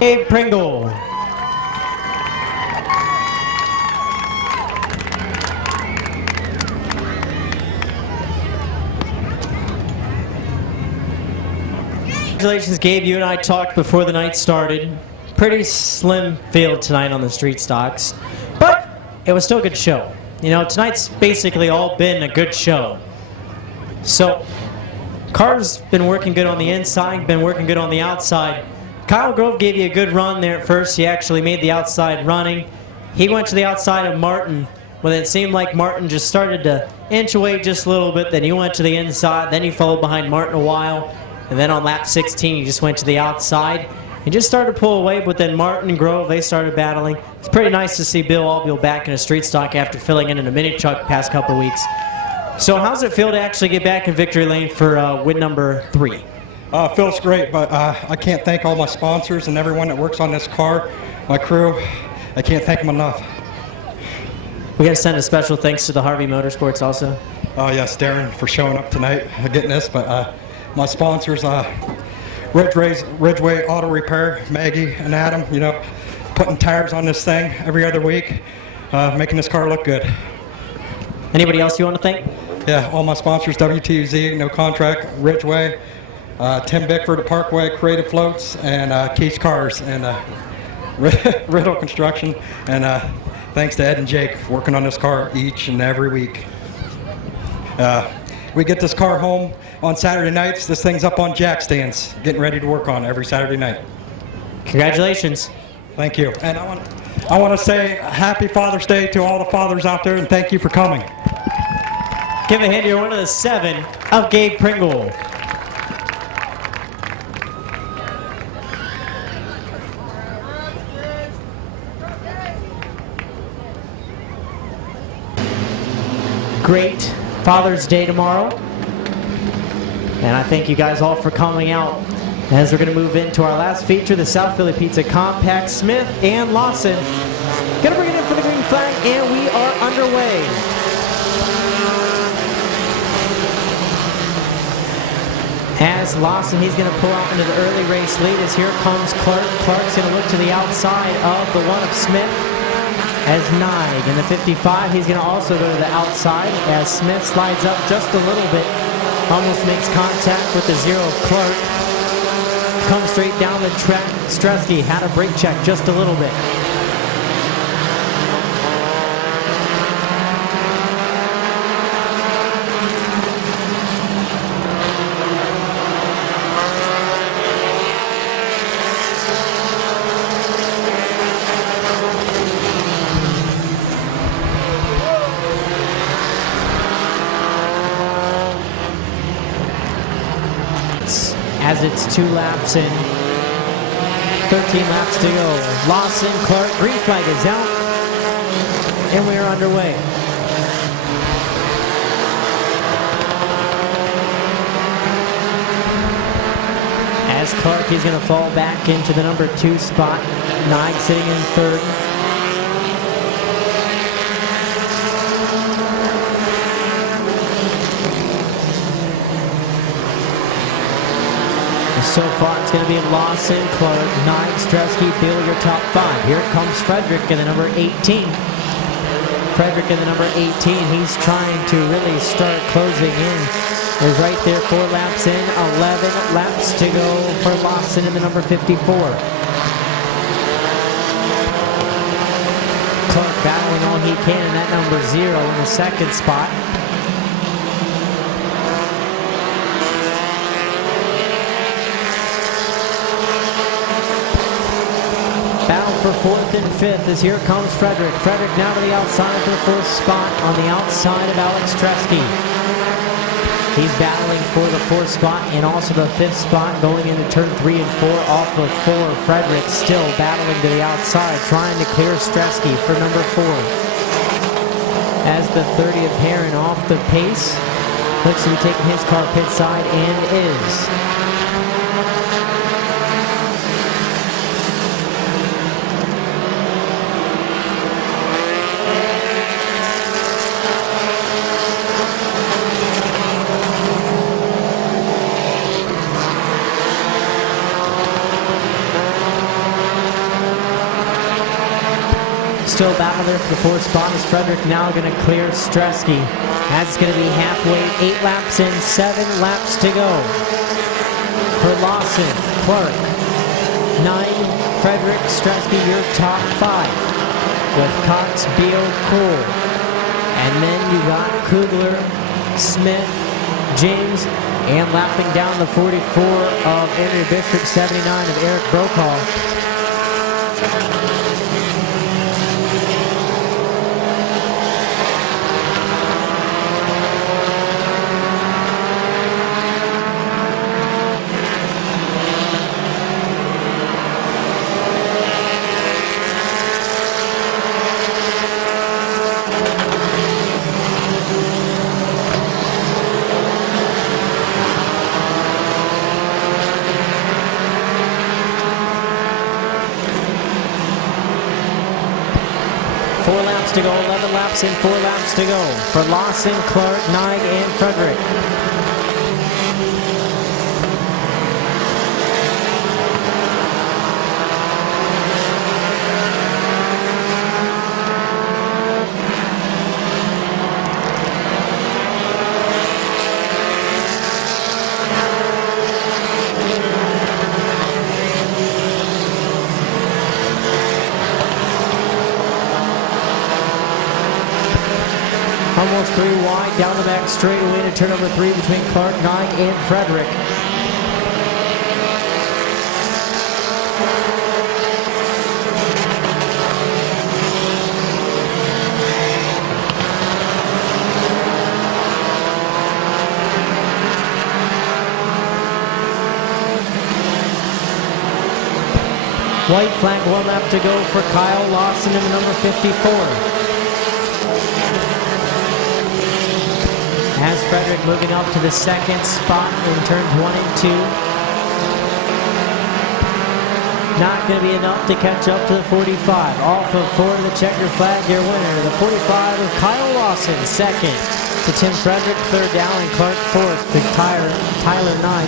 Gabe Pringle. Congratulations, Gabe. You and I talked before the night started. Pretty slim field tonight on the street stocks, but it was still a good show. You know, tonight's basically all been a good show. So, Carr's been working good on the inside, been working good on the outside. Kyle Grove gave you a good run there at first. He actually made the outside running. He went to the outside of Martin when it seemed like Martin just started to inch away just a little bit. Then he went to the inside. Then he followed behind Martin a while. And then on lap 16, he just went to the outside and just started to pull away. But then Martin and Grove, they started battling. It's pretty nice to see Bill Obel back in a street stock after filling in a mini truck the past couple of weeks. So how's it feel to actually get back in victory lane for win number 3? Feels great, but I can't thank all my sponsors and everyone that works on this car, my crew. I can't thank them enough. We got to send a special thanks to the Harvey Motorsports also. Yes, Darren for showing up tonight, getting this, but my sponsors, Ridgeway Auto Repair, Maggie and Adam, you know, putting tires on this thing every other week, making this car look good. Anybody else you want to thank? Yeah, all my sponsors, WTUZ, No Contract, Ridgeway, Tim Bickford at Parkway, Creative Floats, and Keith's Cars, and Riddle Construction, and thanks to Ed and Jake for working on this car each and every week. We get this car home on Saturday nights. This thing's up on jack stands, getting ready to work on every Saturday night. Congratulations. Thank you. And I want to say happy Father's Day to all the fathers out there, and thank you for coming. Give a hand to one of the 7 of Gabe Pringle. Great Father's Day tomorrow. And I thank you guys all for coming out. As we're going to move into our last feature, the South Philly Pizza Compact. Smith and Lawson going to bring it in for the green flag, and we are underway. As Lawson, he's going to pull out into the early race lead as here comes Clark. Clark's going to look to the outside of the 1 of Smith. As Nige in the 55, he's going to also go to the outside as Smith slides up just a little bit, almost makes contact with the 0 of Clark. Comes straight down the track. Stresky had a brake check just a little bit. as it's 2 laps in. 13 laps to go. Lawson, Clark, green flag is out, and we are underway. As Clark, he's going to fall back into the number 2 spot. Nigel sitting in 3rd. So far, it's going to be Lawson, Clark, Nigel, Stresky, Bill, your top 5. Here comes Frederick in the number 18. Frederick in the number 18, he's trying to really start closing in. Is right there, 4 laps in, 11 laps to go for Lawson in the number 54. Clark battling all he can in that number 0 in the 2nd spot. Battle for 4th and 5th as here comes Frederick. Frederick now to the outside for the 4th spot on the outside of Alex Stresky. He's battling for the 4th spot and also the 5th spot going into turn 3 and 4 off of 4. Frederick still battling to the outside, trying to clear Stresky for number 4. As the 30th Heron off the pace, looks to be taking his car pit side and is. Still battle there for the 4th spot is Frederick now going to clear Stresky. That's going to be halfway, 8 laps in, 7 laps to go. For Lawson, Clark, 9, Frederick, Stresky, your top 5. With Cox, Beal, Cole. And then you got Kugler, Smith, James, and lapping down the 44 of Andrew Bishop, 79 of Eric Brokaw. To go, 11 laps in, 4 laps to go for Lawson, Clark, Nigel, and Frederick. Almost 3 wide, down the back straightaway to turn number 3 between Clark, Nigel, and Frederick. White flag, 1 lap to go for Kyle Lawson in the number 54. As Frederick moving up to the 2nd spot in turns 1 and 2. Not going to be enough to catch up to the 45. Off of 4 to the checker flag, your winner. The 45 of Kyle Lawson, 2nd to Tim Frederick, 3rd to Alan Clark, 4th to Tyler 9,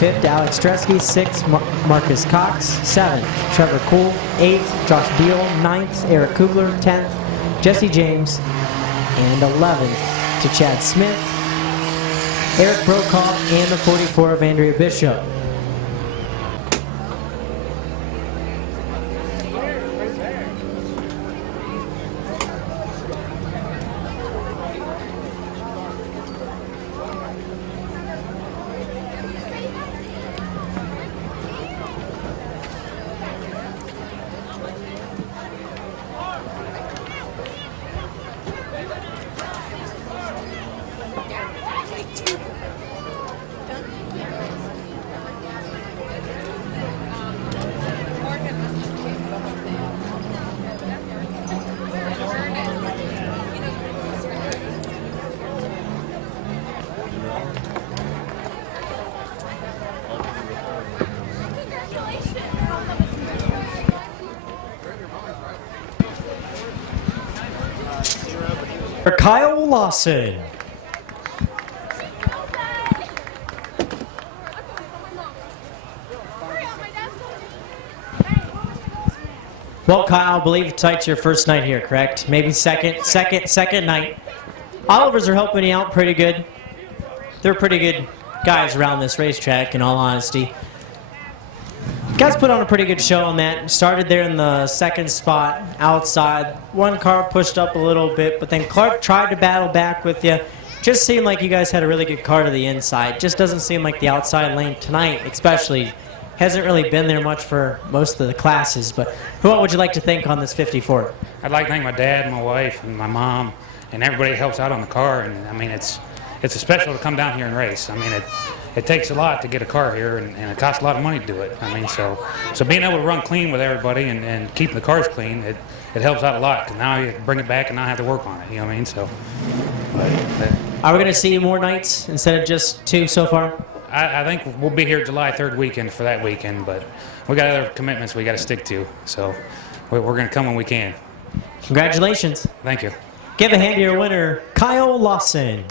5th to Alex Stresky, 6th Marcus Cox, 7th Trevor Cool, 8th Josh Beal, 9th Eric Kugler, 10th Jesse James, and 11th to Chad Smith, Eric Brokaw, and the 44 of Andrea Bishop. Kyle Lawson. Well, Kyle, I believe tonight's your first night here, correct? Maybe second night. Olivers are helping you out pretty good. They're pretty good guys around this racetrack, in all honesty. Guys put on a pretty good show on that. Started there in the second spot, outside. One car pushed up a little bit, but then Clark tried to battle back with you. Just seemed like you guys had a really good car to the inside. Just doesn't seem like the outside lane tonight, especially, hasn't really been there much for most of the classes. But what would you like to think on this 54? I'd like to thank my dad, my wife, and my mom, and everybody that helps out on the car. And I mean, it's a special to come down here and race. I mean, it takes a lot to get a car here, and it costs a lot of money to do it. I mean, so being able to run clean with everybody and keep the cars clean, it helps out a lot. Because now you bring it back and not have to work on it. You know what I mean? So. Are we going to see more nights instead of just 2 so far? I think we'll be here July 3rd weekend for that weekend, but we got other commitments we got to stick to. So we're going to come when we can. Congratulations. Thank you. Give a hand to your winner, Kyle Lawson.